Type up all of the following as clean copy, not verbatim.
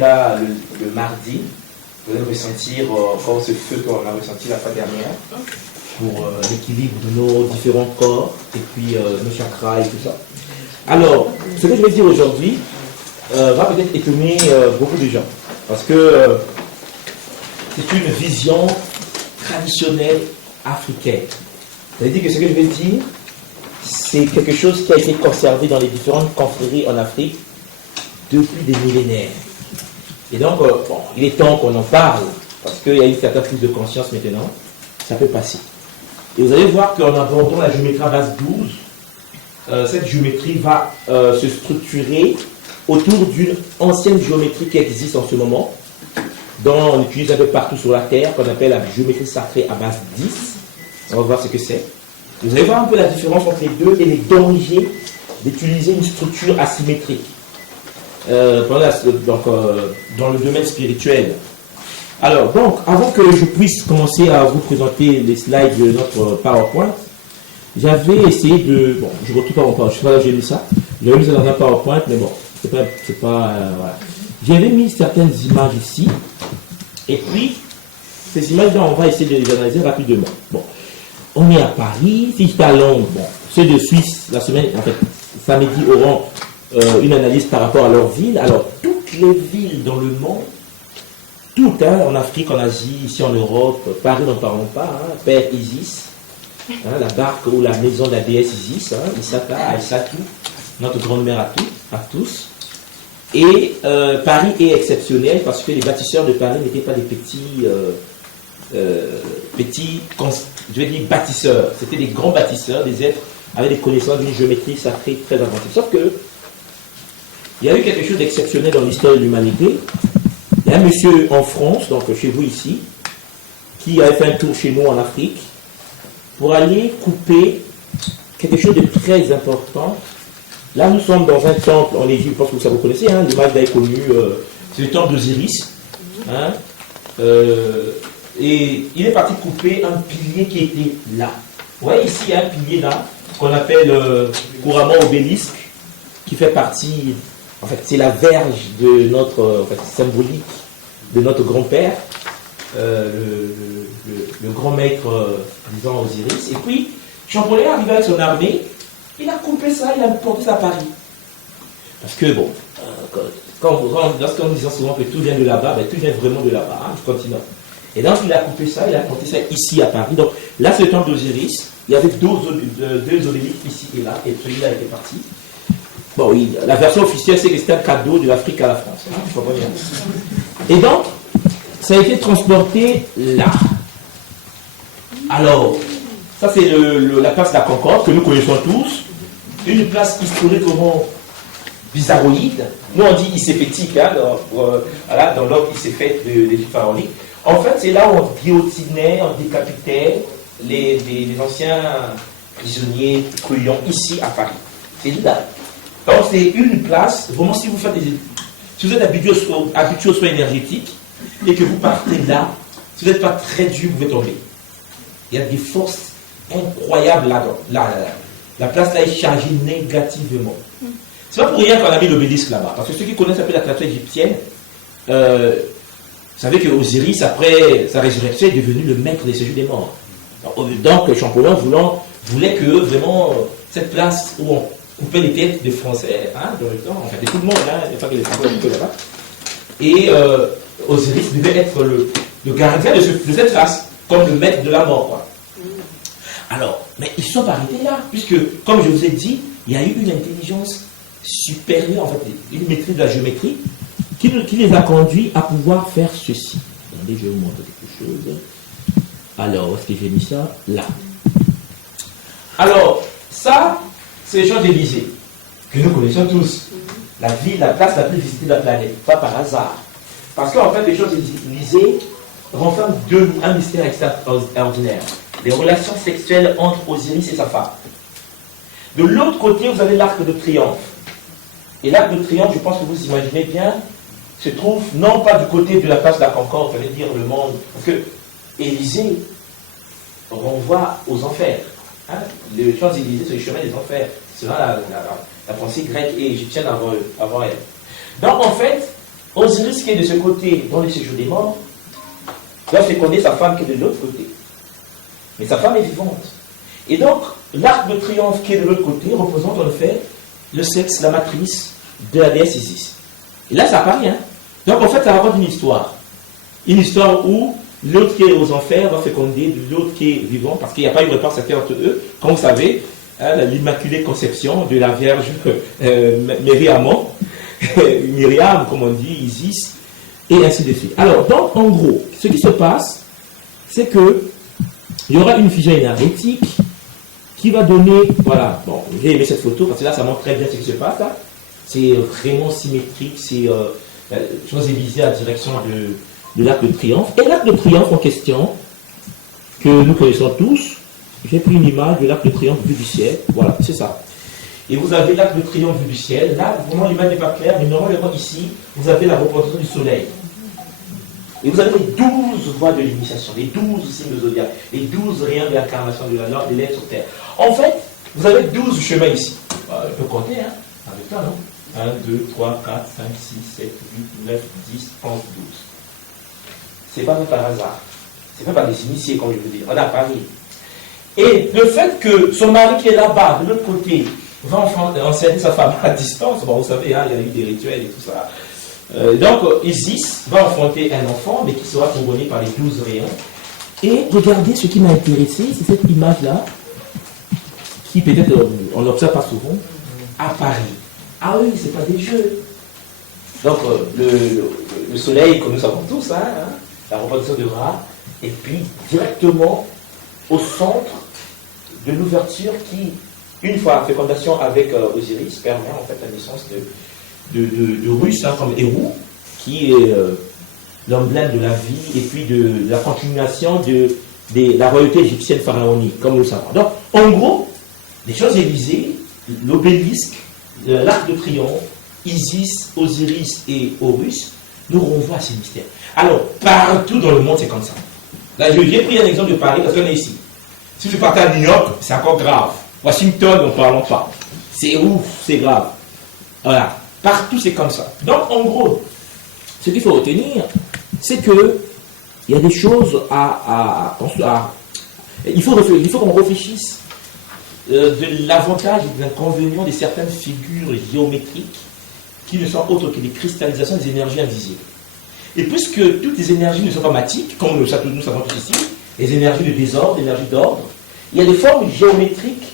là le mardi. Vous allez ressentir encore ce feu qu'on a ressenti la fois dernière pour l'équilibre de nos différents corps et puis nos chakras et tout ça. Alors, ce que je vais dire aujourd'hui va peut-être étonner beaucoup de gens parce que c'est une vision traditionnelle africaine. C'est-à-dire que ce que je vais dire, c'est quelque chose qui a été conservé dans les différentes confréries en Afrique depuis des millénaires. Et donc, il est temps qu'on en parle, parce qu'il y a une certaine prise de conscience maintenant, ça peut passer. Et vous allez voir qu'en abordant la géométrie à base 12, cette géométrie va se structurer autour d'une ancienne géométrie qui existe en ce moment, dont on utilise un peu partout sur la Terre, qu'on appelle la géométrie sacrée à base 10. On va voir ce que c'est. Vous allez voir un peu la différence entre les deux et les dangers d'utiliser une structure asymétrique. Dans le domaine spirituel. Alors, donc, avant que je puisse commencer à vous présenter les slides de notre PowerPoint, j'avais essayé de... Bon, je ne retrouve pas mon PowerPoint, je sais pas là j'ai mis ça. J'avais mis ça dans un PowerPoint, mais bon, c'est pas voilà. J'avais mis certaines images ici, et puis, ces images-là, on va essayer de les analyser rapidement. Bon, on est à Paris, si j'étais à Londres, bon, ceux de Suisse, la semaine, en fait, samedi auront une analyse par rapport à leur ville. Alors, toutes les villes dans le monde, toutes, hein, en Afrique, en Asie, ici en Europe, Paris, n'en parlons pas, hein, Père Isis, hein, la barque ou la maison de la déesse Isis, hein, Isata, Aïssatou, notre grande-mère à tous. Et Paris est exceptionnel parce que les bâtisseurs de Paris n'étaient pas des petits, je vais dire bâtisseurs, c'était des grands bâtisseurs, des êtres avec des connaissances d'une géométrie sacrée très avancée. Sauf que il y a eu quelque chose d'exceptionnel dans l'histoire de l'humanité. Il y a un monsieur en France, donc chez vous ici, qui avait fait un tour chez nous en Afrique pour aller couper quelque chose de très important. Là, nous sommes dans un temple en Égypte, je pense que ça vous connaissez, hein, l'image là est connue, c'est le temple d'Osiris. Hein, et il est parti couper un pilier qui était là. Vous voyez ici, il y a un pilier là, qu'on appelle couramment obélisque, qui fait partie... En fait, c'est la verge de notre, symbolique de notre grand-père, le grand maître, disons, Osiris. Et puis, Champollion est arrivé avec son armée, il a coupé ça, il a porté ça à Paris. Parce que, bon, lorsqu'on dit souvent que tout vient de là-bas, ben, tout vient vraiment de là-bas, hein, du continent. Et donc, il a coupé ça, il a porté ça ici à Paris. Donc, là, c'est le temple d'Osiris. Il y avait deux obélisques ici et là, et celui-là était parti. Bon, oui, la version officielle, c'est que c'était un cadeau de l'Afrique à la France. Hein, je comprends bien. Et donc, ça a été transporté là. Alors, ça c'est la place de la Concorde, que nous connaissons tous. Une place historiquement bizarroïde. Nous, on dit iséphétique, hein, dans l'ordre iséphétique de l'Égypte pharaonique. En fait, c'est là où on guillotinait, on décapitait les anciens prisonniers crouillants ici à Paris. C'est là. Donc c'est une place, vraiment si vous êtes habitué aux soins énergétiques et que vous partez là, si vous n'êtes pas très dur, vous pouvez tomber. Il y a des forces incroyables là-dedans. La place là est chargée négativement. C'est pas pour rien qu'on a mis l'obélisque là-bas, parce que ceux qui connaissent un peu la culture égyptienne, vous savez que Osiris, après sa résurrection, est devenu le maître des séjours des morts. Donc Champollion voulait que vraiment cette place où on coupait les têtes des Français, hein, dans le temps, enfin de tout le monde, hein, il n'y a pas que les Français qui étaient là-bas. Et Osiris devait être le gardien de cette race, comme le maître de la mort, quoi. Alors, mais ils ne sont pas arrêtés là, puisque, comme je vous ai dit, il y a eu une intelligence supérieure, en fait, une maîtrise de la géométrie, qui les a conduits à pouvoir faire ceci. Attendez, je vais vous montrer quelque chose. Alors, où est-ce que j'ai mis ça? Là. Alors, ça, c'est les Champs-Élysées, que nous connaissons tous. La place la plus visitée de la planète, pas par hasard. Parce qu'en fait, les Champs-Élysées renferment un mystère extraordinaire. Les relations sexuelles entre Osiris et sa femme. De l'autre côté, vous avez l'arc de triomphe. Et l'arc de triomphe, je pense que vous imaginez bien, se trouve non pas du côté de la place de la Concorde, ça veut dire le monde, parce que Élysée renvoie aux enfers. Hein? Les Champs-Élysées, c'est le chemin des enfers. C'est la pensée grecque et égyptienne avant elle. Donc en fait, Osiris qui est de ce côté, dans le séjour des morts, doit féconder sa femme qui est de l'autre côté. Mais sa femme est vivante. Et donc, l'arc de triomphe qui est de l'autre côté représente en fait le sexe, la matrice de la déesse Isis. Et là, ça paraît, hein. Donc, en fait, ça raconte une histoire. Une histoire où l'autre qui est aux enfers va féconder l'autre qui est vivant, parce qu'il n'y a pas eu de rapport sexuel entre eux. Comme vous savez, hein, l'immaculée conception de la Vierge Myriam, comme on dit, Isis, et ainsi de suite. Alors, donc, en gros, ce qui se passe, c'est que il y aura une fusion énergétique qui va donner, voilà, bon, j'ai aimé cette photo, parce que là, ça montre très bien ce qui se passe, là. C'est vraiment symétrique, c'est Champs-Élysées à la direction de l'Arc de Triomphe. Et l'Arc de Triomphe en question, que nous connaissons tous, j'ai pris une image de l'Arc de Triomphe vu du ciel, voilà, c'est ça. Et vous avez l'Arc de Triomphe vu du ciel, là, vraiment l'image n'est pas claire, mais normalement ici, vous avez la représentation du soleil. Et vous avez les 12 voies de l'initiation, les 12 signes zodiaques, les 12 rayons de l'incarnation de la Lord des lettres sur terre. En fait, vous avez 12 chemins ici. On peut compter, hein, avec toi, non? 1, 2, 3, 4, 5, 6, 7, 8, 9, 10, 11, 12. C'est pas par hasard. C'est pas par des initiés, comme je vous dis. On a parié. Et le fait que son mari qui est là-bas, de l'autre côté, va enseigner sa femme à distance, bon, vous savez, hein, il y a eu des rituels et tout ça. Donc, Isis va enfanter un enfant, mais qui sera couronné par les 12 rayons. Et regardez, ce qui m'a intéressé, c'est cette image-là, qui peut-être, on l'observe pas souvent, à Paris. Ah oui, c'est pas des jeux. Donc, le soleil, comme nous savons tous, hein, la représentation de Ra, et puis directement au centre de l'ouverture qui, une fois fécondation avec Osiris, permet en fait la naissance de Russe, hein, comme héros, qui est l'emblème de la vie et puis de la continuation de la royauté égyptienne pharaonique, comme nous le savons. Donc, en gros, les Champs-Élysées, l'obélisque, l'Arc de Triomphe, Isis, Osiris et Horus nous renvoient à ces mystères. Alors, partout dans le monde, c'est comme ça. Là, j'ai pris un exemple de Paris parce qu'on est ici. Si je partais à New York, c'est encore grave. Washington, n'en parlons pas. C'est ouf, c'est grave. Voilà. Partout, c'est comme ça. Donc, en gros, ce qu'il faut retenir, c'est que il y a des choses il faut qu'on réfléchisse de l'avantage et de l'inconvénient de certaines figures géométriques qui ne sont autres que des cristallisations des énergies invisibles. Et puisque toutes les énergies ne sont pas matiques, comme nous savons tous ici, les énergies de désordre, les énergies d'ordre, il y a des formes géométriques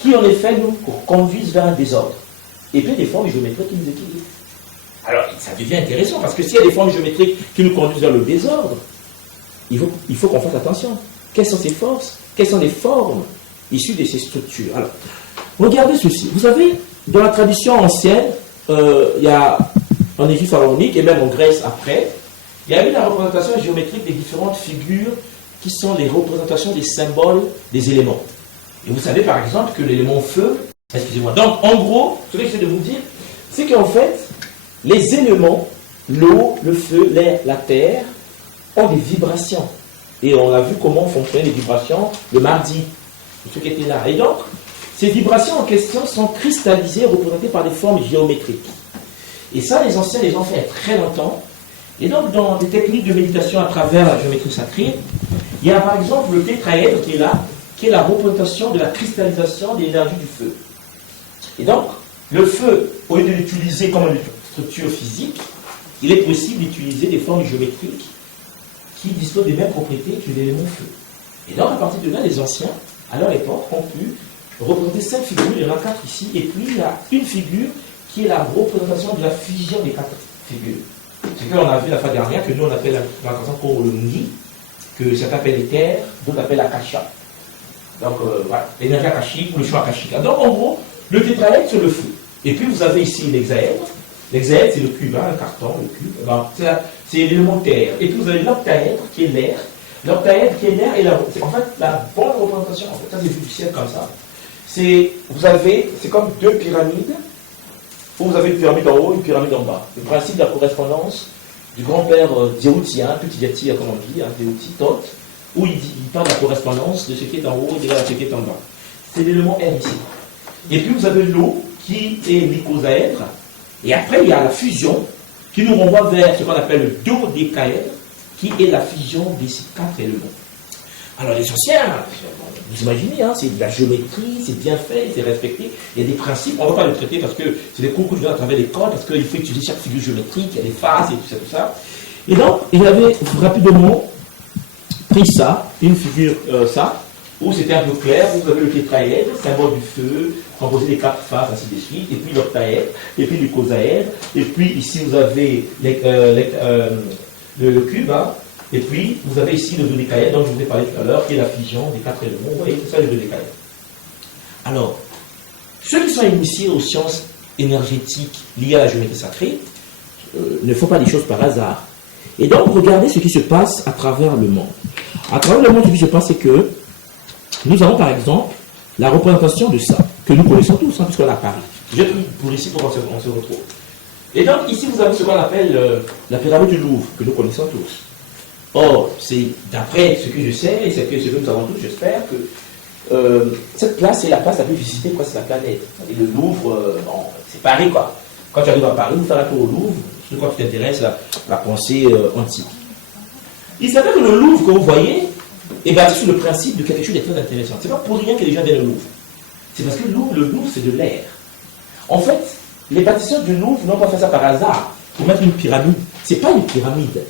qui, en effet, nous conduisent vers un désordre. Et puis des formes géométriques qui nous équilibrent. Alors, ça devient intéressant, parce que s'il y a des formes géométriques qui nous conduisent vers le désordre, il faut qu'on fasse attention. Quelles sont ces forces? Quelles sont les formes issues de ces structures? Alors, regardez ceci. Vous savez, dans la tradition ancienne, il y a en Égypte pharaonique, et même en Grèce après, il y a eu la représentation géométrique des différentes figures qui sont les représentations des symboles des éléments. Et vous savez par exemple que l'élément feu, excusez-moi, donc en gros, ce que j'essaie de vous dire, c'est qu'en fait, les éléments, l'eau, le feu, l'air, la terre, ont des vibrations. Et on a vu comment fonctionnaient les vibrations le mardi, ceux qui étaient là. Et donc, ces vibrations en question sont cristallisées, représentées par des formes géométriques. Et ça, les anciens les ont fait très longtemps. Et donc, dans des techniques de méditation à travers la géométrie sacrée, il y a par exemple le tétraèdre qui est là, qui est la représentation de la cristallisation de l'énergie du feu. Et donc, le feu, au lieu de l'utiliser comme une structure physique, il est possible d'utiliser des formes géométriques qui disposent des mêmes propriétés que l'élément feu. Et donc, à partir de là, les anciens, à leur époque, ont pu représenter 5 figures, il y en a 4 ici, et puis il y a une figure qui est la représentation de la fusion des 4 figures. C'est que l'on a vu la fois dernière, que nous on appelle la représentation Korolungi, que certains appellent les terres, d'autres appellent Akasha. Donc voilà, l'énergie akashique ou le champ akashique. Donc en gros, le tétraèdre c'est le feu. Et puis vous avez ici l'hexaèdre. L'hexaèdre c'est le cube, hein, le carton, le cube. Ben, c'est l'élément terre. Et puis vous avez l'octaèdre qui est l'air. L'octaèdre qui est l'air et c'est en fait la bonne représentation. En fait, ça c'est du ciel comme ça. C'est comme 2 pyramides. Où vous avez une pyramide en haut, une pyramide en bas. Le principe de la correspondance du grand-père Djéouti, petit Yati, comme on dit, Djéouti, Thoth, où il parle de la correspondance de ce qui est en haut et de ce qui est en bas. C'est l'élément R ici. Et puis vous avez l'eau qui est l'icosaèdre, et après il y a la fusion qui nous renvoie vers ce qu'on appelle le dodécaèdre, qui est la fusion des 4 éléments. Alors les anciens, vous imaginez, hein, c'est de la géométrie, c'est bien fait, c'est respecté, il y a des principes, on ne va pas le traiter parce que c'est des cours que je donne à travers l'école, parce qu'il faut utiliser chaque figure géométrique, il y a des phases et tout ça. Et donc, il avait rapidement pris ça, une figure, ça, où c'était un peu clair, vous avez le tétraèdre, symbole du feu, composé des 4 phases, ainsi de suite, et puis l'octaèdre, et puis l'icosaèdre, et puis ici vous avez le cube, hein, et puis vous avez ici le dodécaèdre, dont je vous ai parlé tout à l'heure, qui est la fusion des 4 éléments. Vous voyez, c'est ça le dodécaèdre. Alors, ceux qui sont initiés aux sciences énergétiques liées à la géométrie sacrée ne font pas des choses par hasard. Et donc, regardez ce qui se passe à travers le monde. À travers le monde, ce qui se passe, c'est que nous avons par exemple la représentation de ça, que nous connaissons tous, hein, puisqu'on a Paris. J'ai pris pour ici pour qu'on se retrouve. Et donc, ici, vous avez ce qu'on appelle la pyramide du Louvre, que nous connaissons tous. Or, c'est d'après ce que je sais, et ce que nous savons tous, j'espère, que cette place est la place la plus visitée presque de la planète. Et le Louvre, bon, c'est Paris, quoi. Quand tu arrives à Paris, vous faites un tour au Louvre, c'est quoi qui t'intéresse, la pensée antique. Il s'avère que le Louvre que vous voyez est bâti sur le principe de quelque chose de très intéressant. C'est pas pour rien que les gens viennent au Louvre. C'est parce que le Louvre, c'est de l'air. En fait, les bâtisseurs du Louvre n'ont pas fait ça par hasard pour mettre une pyramide. C'est pas une pyramide.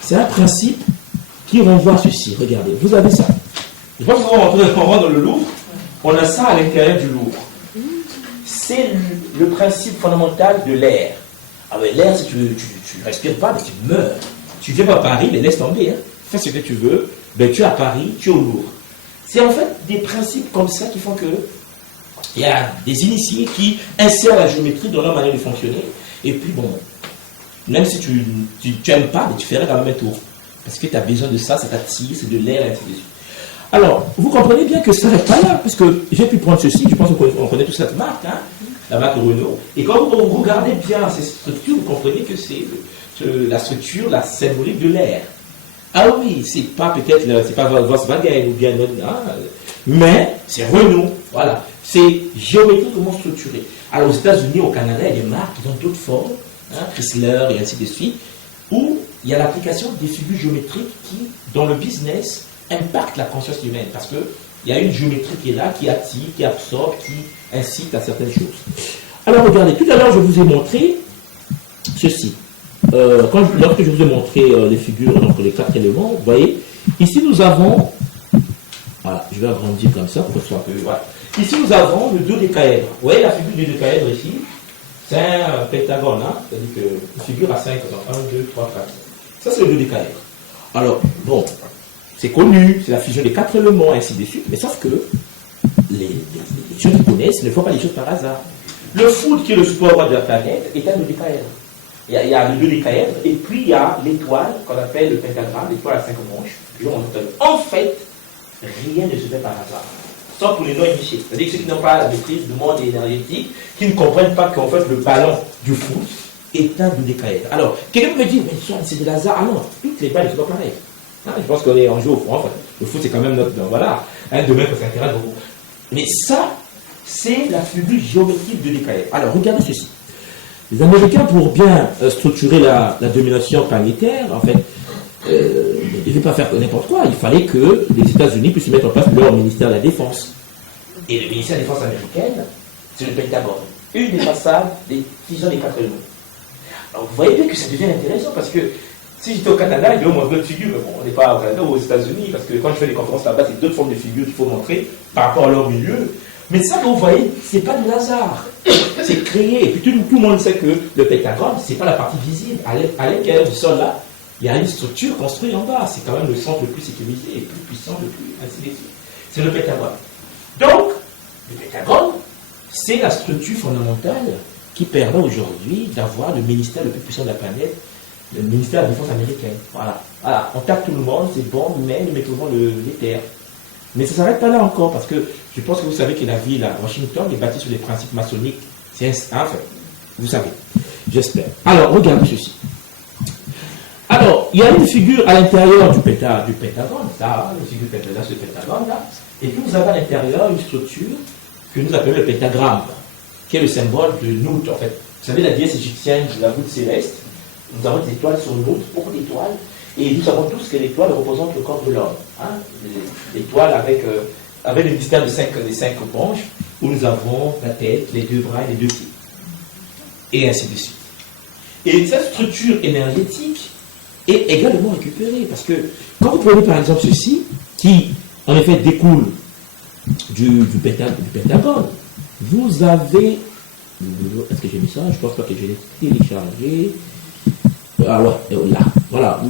C'est un principe qui renvoie à ceci. Regardez, vous avez ça. Je pense qu'on rentre dans le Louvre, on a ça à l'intérieur du Louvre. C'est le principe fondamental de l'air. Ah ben l'air, si tu ne respires pas, ben tu meurs. Tu viens pas à Paris, mais laisse tomber. Hein. Fais ce que tu veux, ben tu es à Paris, tu es au Louvre. C'est en fait des principes comme ça qui font que il y a des initiés qui insèrent la géométrie dans leur manière de fonctionner. Et puis bon, même si tu n'aimes pas, mais tu ferais quand même un tour. Parce que tu as besoin de ça, ça t'attire, c'est de l'air, et ainsi de suite. Alors, vous comprenez bien que ça n'arrête pas là, parce que j'ai pu prendre ceci, je pense qu'on connaît tous cette marque, hein, la marque Renault. Et quand vous regardez bien ces structures, vous comprenez que c'est la structure, la symbolique de l'air. Ah oui, c'est pas peut-être, c'est pas Volkswagen ou bien, hein, mais c'est Renault, voilà. C'est géométriquement structuré. Alors aux États-Unis, au Canada, il y a des marques qui ont d'autres formes, hein, Chrysler et ainsi de suite, où il y a l'application des figures géométriques qui, dans le business, impactent la conscience humaine, parce qu'il y a une géométrie qui est là, qui attire, qui absorbe, qui incite à certaines choses. Alors regardez, tout à l'heure je vous ai montré ceci. Lorsque je vous ai montré les figures, donc les 4 éléments, vous voyez, ici nous avons, voilà, je vais agrandir comme ça pour que ce soit un peu, voilà. Ici nous avons le dodécaèdre. Vous voyez la figure du dodécaèdre ici, c'est un pentagone, hein, c'est-à-dire qu'une figure à 5, donc 1, 2, 3, 4. Ça c'est le dodécaèdre. Alors, bon, c'est connu, c'est la fusion des 4 éléments, ainsi de suite, mais sauf que les gens qui connaissent ne font pas les choses par hasard. Le foot, qui est le support de la planète, est un dodécaèdre. Il y a le dodécaèdre, et puis il y a l'étoile, qu'on appelle le pentagramme, l'étoile à 5 manches. En fait, rien ne se fait par hasard. Sauf pour les non-initiés. C'est-à-dire que ceux qui n'ont pas la maîtrise du monde énergétique, qui ne comprennent pas qu'en fait le ballon du foot est un dodécaèdre. Alors, quelqu'un me dit, mais c'est de hasard. Ah non, toutes les balles ne sont pas pareilles. Hein, je pense qu'on est en jeu au fond. Enfin, le foot, c'est quand même notre. Voilà, un domaine qui s'intéresse beaucoup. Mais ça, c'est la figure géométrique de dodécaèdre. Alors, regardez ceci. Les Américains, pour bien structurer la domination planétaire, en fait, ils ne devaient pas faire n'importe quoi. Il fallait que les États-Unis puissent mettre en place leur ministère de la Défense. Et le ministère de la Défense américaine, c'est le Pentagone. Une des façades des fusions des 4 éléments. Alors, vous voyez bien que ça devient intéressant parce que si j'étais au Canada, il y a au moins d'autres figures. Bon, on n'est pas au Canada ou aux États-Unis parce que quand je fais des conférences là-bas, c'est d'autres formes de figures qu'il faut montrer par rapport à leur milieu. Mais ça que vous voyez, c'est pas de hasard. C'est créé. Et puis tout le monde sait que le pentagone, c'est pas la partie visible. À l'intérieur du sol là, il y a une structure construite en bas. C'est quand même le centre le plus sécurisé, le plus puissant, le plus ainsi de suite. C'est le pentagone. Donc, le pentagone, c'est la structure fondamentale qui permet aujourd'hui d'avoir le ministère le plus puissant de la planète, le ministère de la Défense américaine. Voilà. Voilà. On tape tout le monde, c'est bon, mais nous mettons les terres. Mais ça ne s'arrête pas là encore, parce que je pense que vous savez que la ville à Washington est bâtie sur des principes maçonniques. C'est enfin, vous savez, j'espère. Alors, regardez ceci. Alors, il y a une figure à l'intérieur du pentagone, là, une figure là, c'est le pentagone, là, et puis vous avez à l'intérieur une structure que nous appelons le pentagramme, qui est le symbole de Nout, en fait. Vous savez, la déesse égyptienne de la voûte céleste, Nous avons des étoiles sur nous, beaucoup d'étoiles, et nous savons tous que l'étoile représente le corps de l'homme. Hein? L'étoile avec le mystère des cinq branches, où nous avons la tête, les deux bras et les deux pieds. Et ainsi de suite. Et cette structure énergétique est également récupérée, parce que quand vous prenez par exemple ceci, qui en effet découle du Pentagone, vous avez... Est-ce que j'ai mis ça? Je pense pas que je l'ai téléchargé. Ah ouais, là. Voilà.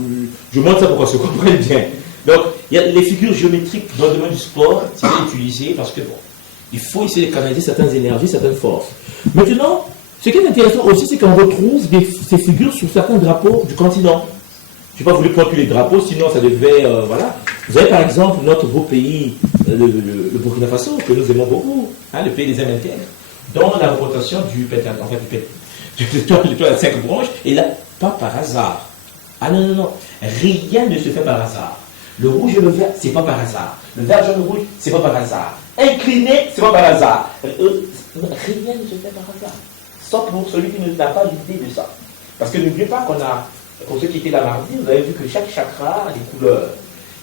Je montre ça pour qu'on se comprenne bien. Donc, il y a les figures géométriques dans le domaine du sport, c'est bien utilisé parce que bon, il faut essayer de canaliser certaines énergies, certaines forces. Maintenant, ce qui est intéressant aussi, c'est qu'on retrouve ces figures sur certains drapeaux du continent. Je n'ai pas voulu prendre tous les drapeaux, sinon ça devait... voilà. Vous avez par exemple notre beau pays, le Burkina Faso, que nous aimons beaucoup, hein, le pays des âmes intègres, dans la représentation du Pentagone, en fait, l'étoile à 5 branches, et là, pas par hasard. Ah non, non, non, rien ne se fait par hasard. Le rouge et le vert, c'est pas par hasard. Le vert, jaune, le rouge, c'est pas par hasard. Incliné, c'est pas par hasard. Rien ne se fait par hasard. Sauf pour celui qui n'a pas l'idée de ça. Parce que n'oubliez pas qu'on a, pour ceux qui étaient là mardi, vous avez vu que chaque chakra a des couleurs.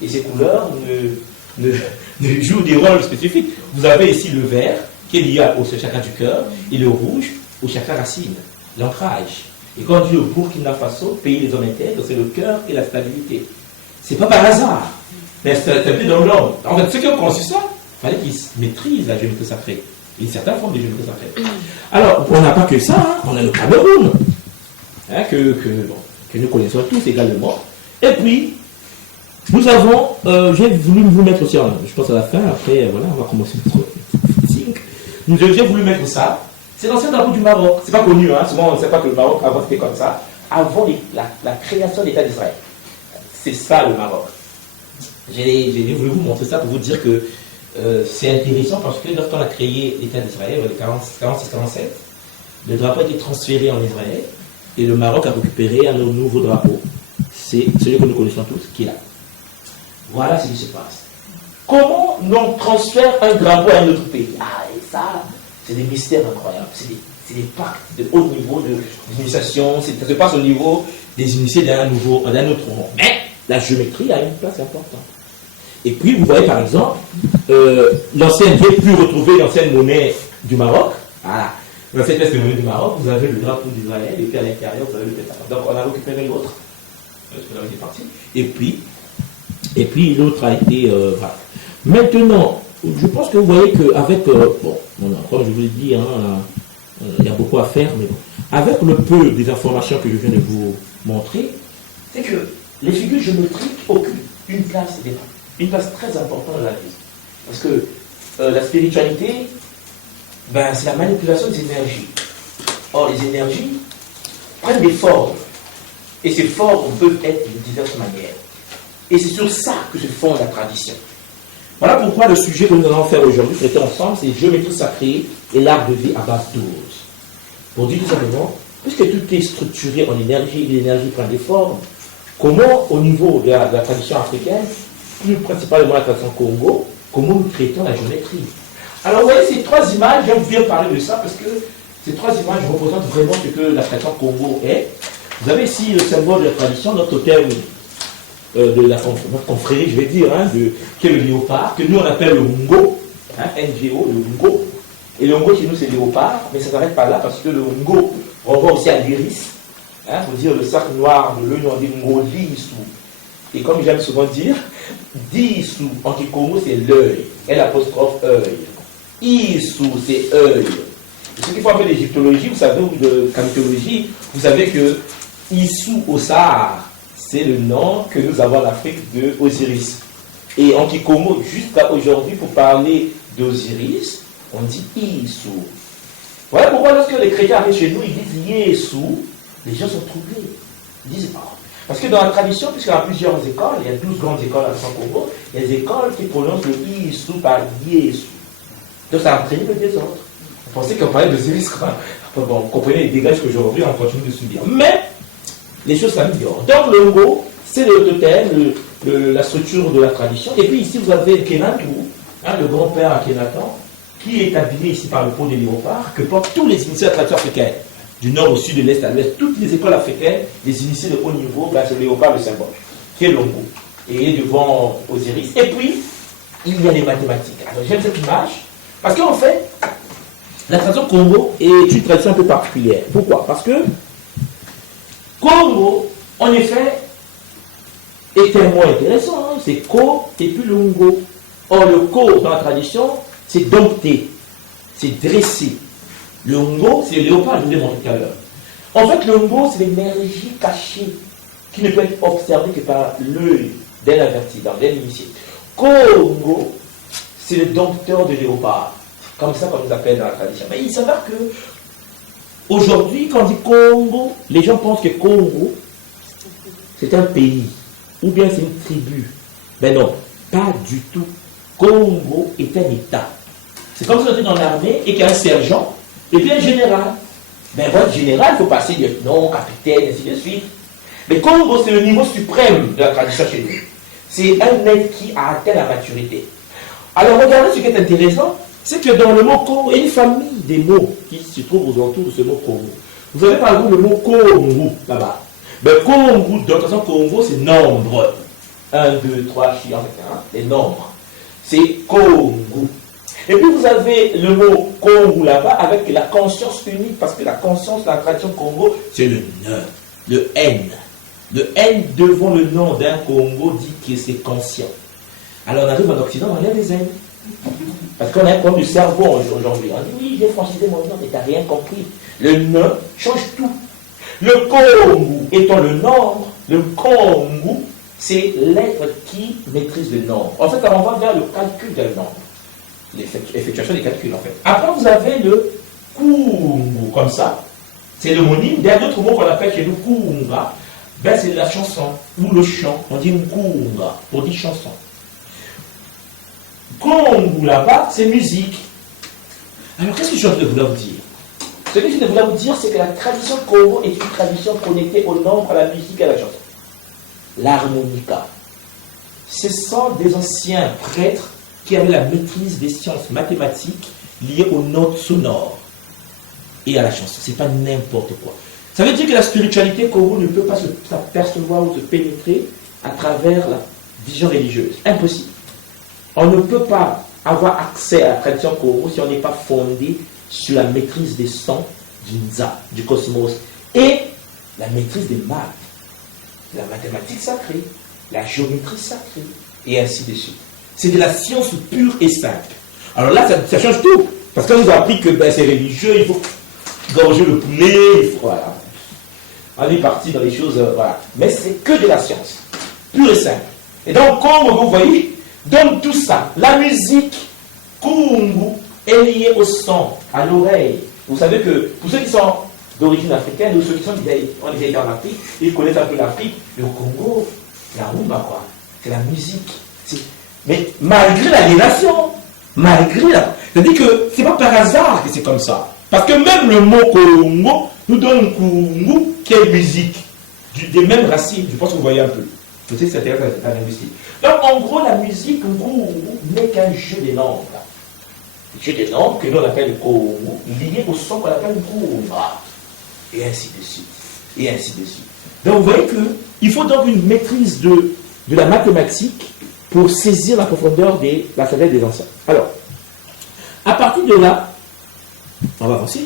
Et ces couleurs ne jouent des rôles spécifiques. Vous avez ici le vert, qui est lié au chakra du cœur, et le rouge au chakra racine, l'ancrage. Et quand on dit au Burkina Faso, pays des hommes intègres, c'est le cœur et la stabilité. C'est pas par hasard. Mais c'est stabilité dans l'homme. En fait, ceux qui ont conçu ça, il fallait qu'ils maîtrisent la géométrie sacrée. Une certaine forme de géométrie sacrée. Alors, on n'a pas que ça, hein. On a le Cameroun, hein, que nous connaissons tous également. Et puis, nous avons, j'ai voulu vous mettre aussi, je pense à la fin, après, voilà, on va commencer notre meeting. J'ai voulu mettre ça. C'est l'ancien drapeau du Maroc. C'est pas connu, hein. Souvent on ne sait pas que le Maroc avant c'était comme ça. Avant la création de l'État d'Israël. C'est ça le Maroc. J'ai voulu vous montrer ça pour vous dire que c'est intéressant parce que lorsqu'on a créé l'État d'Israël, en 46-47, le drapeau a été transféré en Israël et le Maroc a récupéré un nouveau drapeau. C'est celui que nous connaissons tous, qui est là. Voilà ce qui se passe. Comment on transfère un drapeau à un autre pays? Ah, et ça, c'est des mystères incroyables. C'est des pactes de haut niveau d'initiation. Ça se passe au niveau des initiés d'un autre monde. Mais la géométrie a une place importante. Et puis, vous voyez par exemple, l'ancienne, j'ai pu retrouver l'ancienne monnaie du Maroc. Voilà. Dans cette espèce de monnaie du Maroc, vous avez le drapeau d'Israël, et puis à l'intérieur, vous avez le Pentagone. Donc, on a récupéré l'autre. Parce que là, il est parti. Et puis l'autre a été... voilà. Maintenant, je pense que vous voyez qu'avec... bon, comme je vous l'ai dit, hein, il y a beaucoup à faire, mais bon. Avec le peu des informations que je viens de vous montrer, c'est que les figures géométriques occupent une place très importante dans la vie. Parce que la spiritualité, ben, c'est la manipulation des énergies. Or, les énergies prennent des formes. Et ces formes peuvent être de diverses manières. Et c'est sur ça que se fonde la tradition. Voilà pourquoi le sujet que nous allons faire aujourd'hui, traiter ensemble, c'est géométrie sacrée et l'art de vie à base d'ose. Pour dire tout simplement, puisque tout est structuré en énergie, l'énergie prend des formes, comment au niveau de la tradition africaine, plus principalement la tradition Congo, comment nous traitons la géométrie? Alors vous voyez ces trois images, j'aime bien parler de ça parce que ces trois images représentent vraiment ce que la tradition Congo est. Vous avez ici le symbole de la tradition, notre thème de notre confrérie, je vais dire, hein, qui est le léopard, que nous on appelle le Ngo, hein, NGO, le Ngo. Et le Ngo chez nous c'est le léopard, mais ça ne s'arrête pas là parce que le Ngo renvoie aussi à l'iris. Hein, pour dire le cercle noir de l'œil, on dit Ngo Lisu. Et comme j'aime souvent dire, Disu en Kikongo c'est l'œil, l'apostrophe œil. Isu c'est œil. Ce qu'il faut un peu d'égyptologie, vous savez, ou de camitologie, vous savez que Isu au Sahara, c'est le nom que nous avons en Afrique de Osiris. Et en Kikongo, jusqu'à aujourd'hui, pour parler d'Osiris, on dit Isu. Voilà pourquoi lorsque les chrétiens arrivent chez nous, ils disent Yesu, les gens sont troublés. Ils disent, oh. Parce que dans la tradition, puisqu'il y a plusieurs écoles, il y a 12 grandes écoles à Congo, il y a des écoles qui prononcent le Isu par Yesu. Donc ça a entraîné le désordre. On pensait qu'on parlait d'Osiris, quoi. Bon, vous comprenez les dégâts qu'aujourd'hui on continue de subir. Mais les choses s'améliorent. Donc le Ngo, c'est le totem, la structure de la tradition. Et puis ici vous avez Kenatou, hein, le grand-père à Kenatan, qui est habillé ici par le peau des léopards, que portent tous les initiés de la tradition africaine. du nord au sud, de l'est à l'ouest, toutes les écoles africaines, les initiés de haut niveau, ben, c'est le léopard, le symbole, qui est Longo, et devant Osiris. Et puis, il y a les mathématiques. Alors, j'aime cette image, parce qu'en fait, la tradition Congo est une tradition un peu particulière. Pourquoi? Parce que Congo, en effet, est un mot intéressant. Hein? C'est Ko et puis Longo. Or, le Ko, dans la tradition, c'est dompter, c'est dresser. Le Ngo, c'est le léopard, je vous l'ai montré tout à l'heure. En fait, le Ngo, c'est l'énergie cachée qui ne peut être observée que par l'œil d'un averti, d'un initié. Congo, c'est le dompteur de léopard. Comme ça qu'on nous appelle dans la tradition. Mais il s'avère que aujourd'hui, quand on dit Congo, les gens pensent que Congo, c'est un pays, ou bien c'est une tribu. Mais non, pas du tout. Congo est un État. C'est comme si on était dans l'armée et qu'il y a un sergent, et puis un général. Ben votre général, il faut passer lieutenant, capitaine, ainsi de suite. Mais Congo, c'est le niveau suprême de la tradition chez nous. C'est un être qui a atteint la maturité. Alors regardez ce qui est intéressant, c'est que dans le mot Congo, il y a une famille des mots qui se trouvent aux alentours de ce mot Congo. Vous avez par exemple le mot Congo, là-bas. Ben Congo, dans la façon Congo, c'est nombre. 1, 2, 3, chi, etc. Les nombres. C'est Congo. Et puis vous avez le mot Congo là-bas avec la conscience unique, parce que la conscience de la tradition Congo, c'est le ne, le N. Le N devant le nom d'un Congo dit que c'est conscient. Alors on arrive en Occident, on a des N. Parce qu'on a un problème du cerveau aujourd'hui. On dit oui, j'ai franchissé mon nom, mais tu n'as rien compris. Le ne change tout. Le Congo étant le nombre, le Congo, c'est l'être qui maîtrise le nombre. En fait, on va vers le calcul d'un nombre. L'effectuation des calculs, en fait. Après, vous avez le Kungu, comme ça. C'est l'homonyme d'un autre mot qu'on appelle chez nous Kunga. Ben, c'est la chanson, ou le chant. On dit Kunga, on dit chanson. Kungu, là-bas, c'est musique. Alors, qu'est-ce que je voulais vous dire? Ce que je voulais vous dire, c'est que la tradition Congo est une tradition connectée au nombre, à la musique et à la chanson. L'harmonica. Ce sont des anciens prêtres qui avaient la maîtrise des sciences mathématiques liées aux notes sonores et à la chanson. Ce n'est pas n'importe quoi. Ça veut dire que la spiritualité Congo ne peut pas s'apercevoir ou se pénétrer à travers la vision religieuse. Impossible. On ne peut pas avoir accès à la tradition Congo si on n'est pas fondé sur la maîtrise des sons du Nza, du cosmos, et la maîtrise des maths, la mathématique sacrée, la géométrie sacrée, et ainsi de suite. C'est de la science pure et simple. Alors là, ça change tout. Parce qu'on nous a appris que ben, c'est religieux, il faut gorger le poulet, il faut, voilà. On est parti dans les choses, voilà. Mais c'est que de la science, pure et simple. Et donc, comme vous voyez, dans tout ça, la musique, Kungu, est liée au son, à l'oreille. Vous savez que, pour ceux qui sont d'origine africaine, ou ceux qui sont déjà été en Afrique, ils connaissent un peu l'Afrique, le Congo, la rumba, quoi. C'est la musique. Mais malgré l'aliénation, malgré la... C'est-à-dire que c'est pas par hasard que c'est comme ça. Parce que même le mot Congo nous donne Kungu qui est musique. Des mêmes racines, je pense que vous voyez un peu. Je sais que c'est intéressant à la linguistique. Donc en gros, la musique Kungu n'est qu'un jeu des nombres. Un jeu des nombres que l'on appelle le Congo, lié au son qu'on appelle le Kumba. Et ainsi de suite. Et ainsi de suite. Donc vous voyez qu'il faut donc une maîtrise de la mathématique pour saisir la profondeur de la sagesse des anciens. Alors, à partir de là, on va avancer.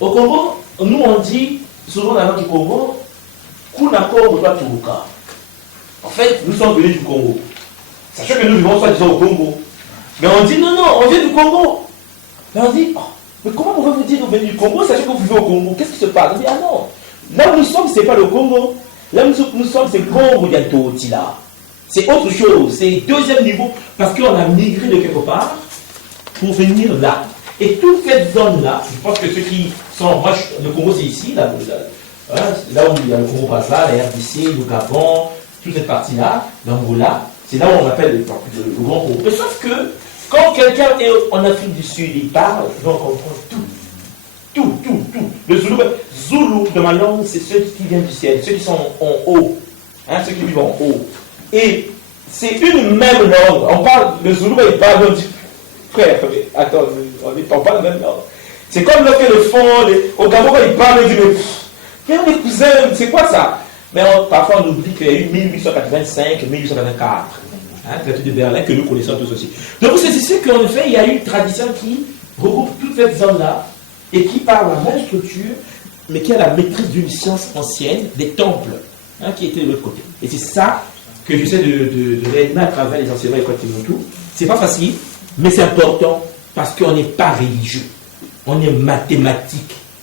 Au Congo, nous on dit, souvent dans la langue du Congo, Kunako Oba Turuka. En fait, nous sommes venus du Congo. Sachant que nous vivons soi-disant au Congo. Mais on dit, non, on vient du Congo. Mais on dit, oh, mais comment pouvez-vous dire que vous venez du Congo, sachant que vous vivez au Congo? Qu'est-ce qui se passe? On dit, ah non, là où nous sommes, ce n'est pas le Congo. Là où nous sommes, c'est Congo Yantotila. C'est autre chose, c'est deuxième niveau, parce qu'on a migré de quelque part pour venir là. Et toute cette zone-là, je pense que ceux qui sont... Moi, le Congo, c'est ici, là où il y a le Congo-Brazza, la RDC, le Gabon, toute cette partie-là, l'Angola, c'est là où on appelle le Grand Congo. Mais sauf que, quand quelqu'un est en Afrique du Sud, il parle, on comprend tout. Tout. Le Zoulou, de ma langue, c'est ceux qui viennent du ciel, ceux qui sont en haut, hein, ceux qui vivent en haut. Et c'est une même langue. On parle, le Zoulou, il parle, on dit, frère, attends, on ne parle pas la même langue. C'est comme lorsque le fond, au Gabon, quand ils parlent, ils disent, mais on est cousins, c'est quoi ça? Mais parfois on oublie qu'il y a eu 1885, 1884, traité de Berlin, que nous connaissons tous aussi. Donc c'est ici qu'en effet, il y a une tradition qui regroupe toute cette zone-là et qui parle de la même structure, mais qui a la maîtrise d'une science ancienne, des temples, qui étaient de l'autre côté. Et c'est ça que j'essaie de réanimer à travers les enseignements et tout. C'est pas facile, mais c'est important parce qu'on n'est pas religieux. On est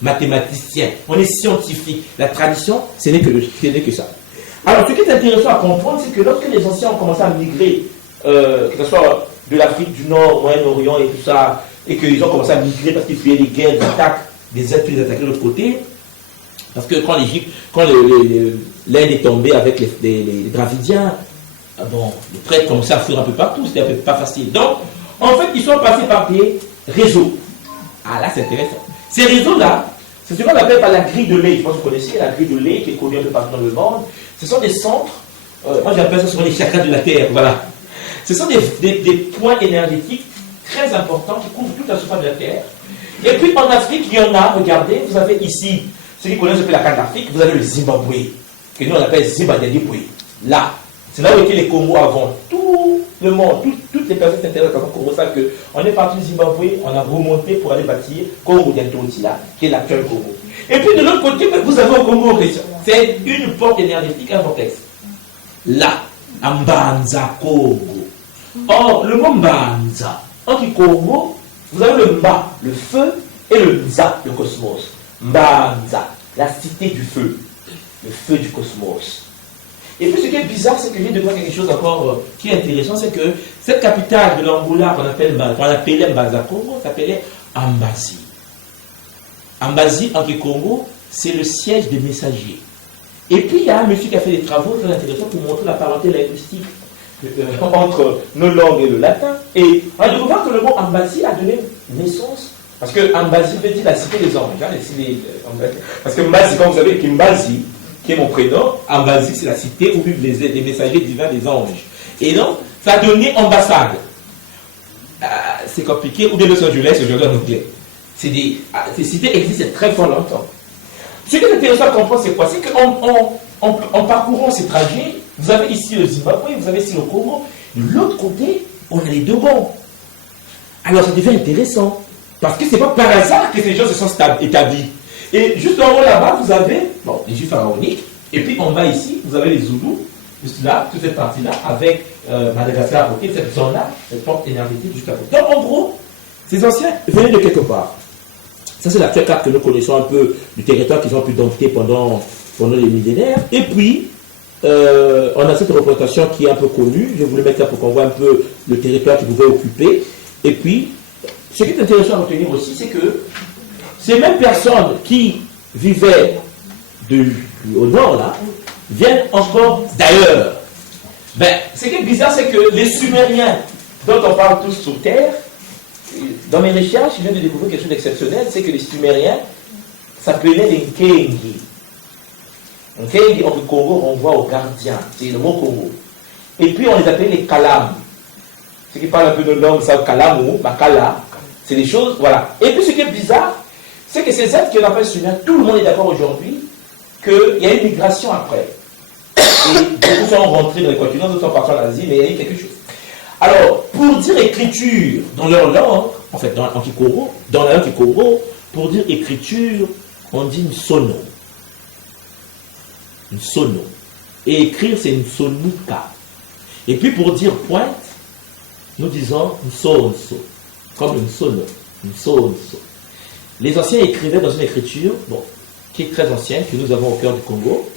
mathématicien, on est scientifique. La tradition, ce n'est que ça. Alors, ce qui est intéressant à comprendre, c'est que lorsque les anciens ont commencé à migrer, que ce soit de l'Afrique du Nord, Moyen-Orient et tout ça, et qu'ils ont commencé à migrer parce qu'ils fuyaient les guerres, les attaques, des êtres qui les attaquaient de l'autre côté, parce que quand l'Inde est tombée avec les Dravidiens, bon, les prêtres commençaient à fuir un peu partout, c'était un peu pas facile. Donc, en fait, ils sont passés par des réseaux. Ah là, c'est intéressant. Ces réseaux-là, c'est ce qu'on appelle par la grille de lait. Je pense que vous connaissez la grille de lait qui est connue un peu partout dans le monde. Ce sont des centres, moi j'appelle ça souvent les chakras de la Terre, voilà. Ce sont des points énergétiques très importants qui couvrent toute la surface de la Terre. Et puis en Afrique, il y en a, regardez, vous avez ici, ceux qui connaissent un peu la carte d'Afrique, vous avez le Zimbabwe, que nous on appelle Zimbabwe. Là, c'est là où étaient les Congos avant. Tout le monde, toutes les personnes qui s'intéressent au Congo savent qu'on est parti du Zimbabwe, on a remonté pour aller bâtir Congo d'Intotila, qui est l'actuel Congo. Et puis de l'autre côté, vous avez au Congo, c'est une porte énergétique, un vortex. Là, Mbanza Congo. Or, le mot Mbanza, en Congo, vous avez le Mba, le feu, et le Nza, le cosmos. Mbanza, la cité du feu, le feu du cosmos. Et puis ce qui est bizarre, c'est que je viens de voir quelque chose encore qui est intéressant, c'est que cette capitale de l'Angola qu'on appelait Mbanza Congo s'appelait Ambazi. Ambazi en Congo, c'est le siège des messagers. Et puis il y a un monsieur qui a fait des travaux très intéressants pour montrer la parenté linguistique entre nos langues et le latin. Et on a découvert que le mot Ambazi a donné naissance, parce que Ambazi veut dire la cité des anges. Parce que Mbazi, comme vous savez, Kimbazi, qui est mon prénom, Ambazi, c'est la cité où vivent les messagers divins des anges. Et donc, ça a donné ambassade. C'est compliqué, ou bien Los Angeles, aujourd'hui en anglais. Ces cités existent très fort longtemps. Ce qui est intéressant à comprendre, c'est quoi? C'est qu'en parcourant ces trajets, vous avez ici le Zimbabwe, vous avez ici le Congo, de l'autre côté, on a les deux bons. Alors ça devient intéressant, parce que ce n'est pas par hasard que ces gens se sont établis. Et juste en haut là-bas, vous avez les Juifs pharaoniques, et puis en bas ici, vous avez les Zoulous, juste là, toute cette partie-là, avec Madagascar à côté, cette zone-là, cette porte énergétique jusqu'à côté. Donc en gros, ces anciens venaient de quelque part. Ça, c'est la carte que nous connaissons un peu du territoire qu'ils ont pu dompter pendant les millénaires. Et puis, on a cette représentation qui est un peu connue. Je voulais mettre ça pour qu'on voit un peu le territoire qu'ils pouvaient occuper. Et puis, ce qui est intéressant à retenir aussi, c'est que ces mêmes personnes qui vivaient au nord, là, viennent encore d'ailleurs. Ce qui est bizarre, c'est que les Sumériens, dont on parle tous sur Terre, dans mes recherches, je viens de découvrir quelque chose d'exceptionnel, c'est que les Sumériens s'appelaient les Nkengi. Nkengi, en Congo, on voit au gardien, c'est le mot Congo. Et puis on les appelait les Kalam. Ceux qui parlent un peu de langue savent Kalamu, Makala, c'est des choses, voilà. Et puis ce qui est bizarre, c'est que ces êtres qu'on appelle Sumériens, tout le monde est d'accord aujourd'hui qu'il y a une migration après. Et beaucoup sont rentrés dans les continents, d'autres sont partis en Asie, mais il y a eu quelque chose. Alors, pour dire écriture dans leur langue, en fait, dans la langue Kikoro, pour dire écriture, on dit une sono. Une sono. Et écrire, c'est une sonuka. Et puis pour dire pointe, nous disons une sonso. Comme une sono. Une sonso. Les anciens écrivaient dans une écriture, qui est très ancienne, que nous avons au cœur du Congo,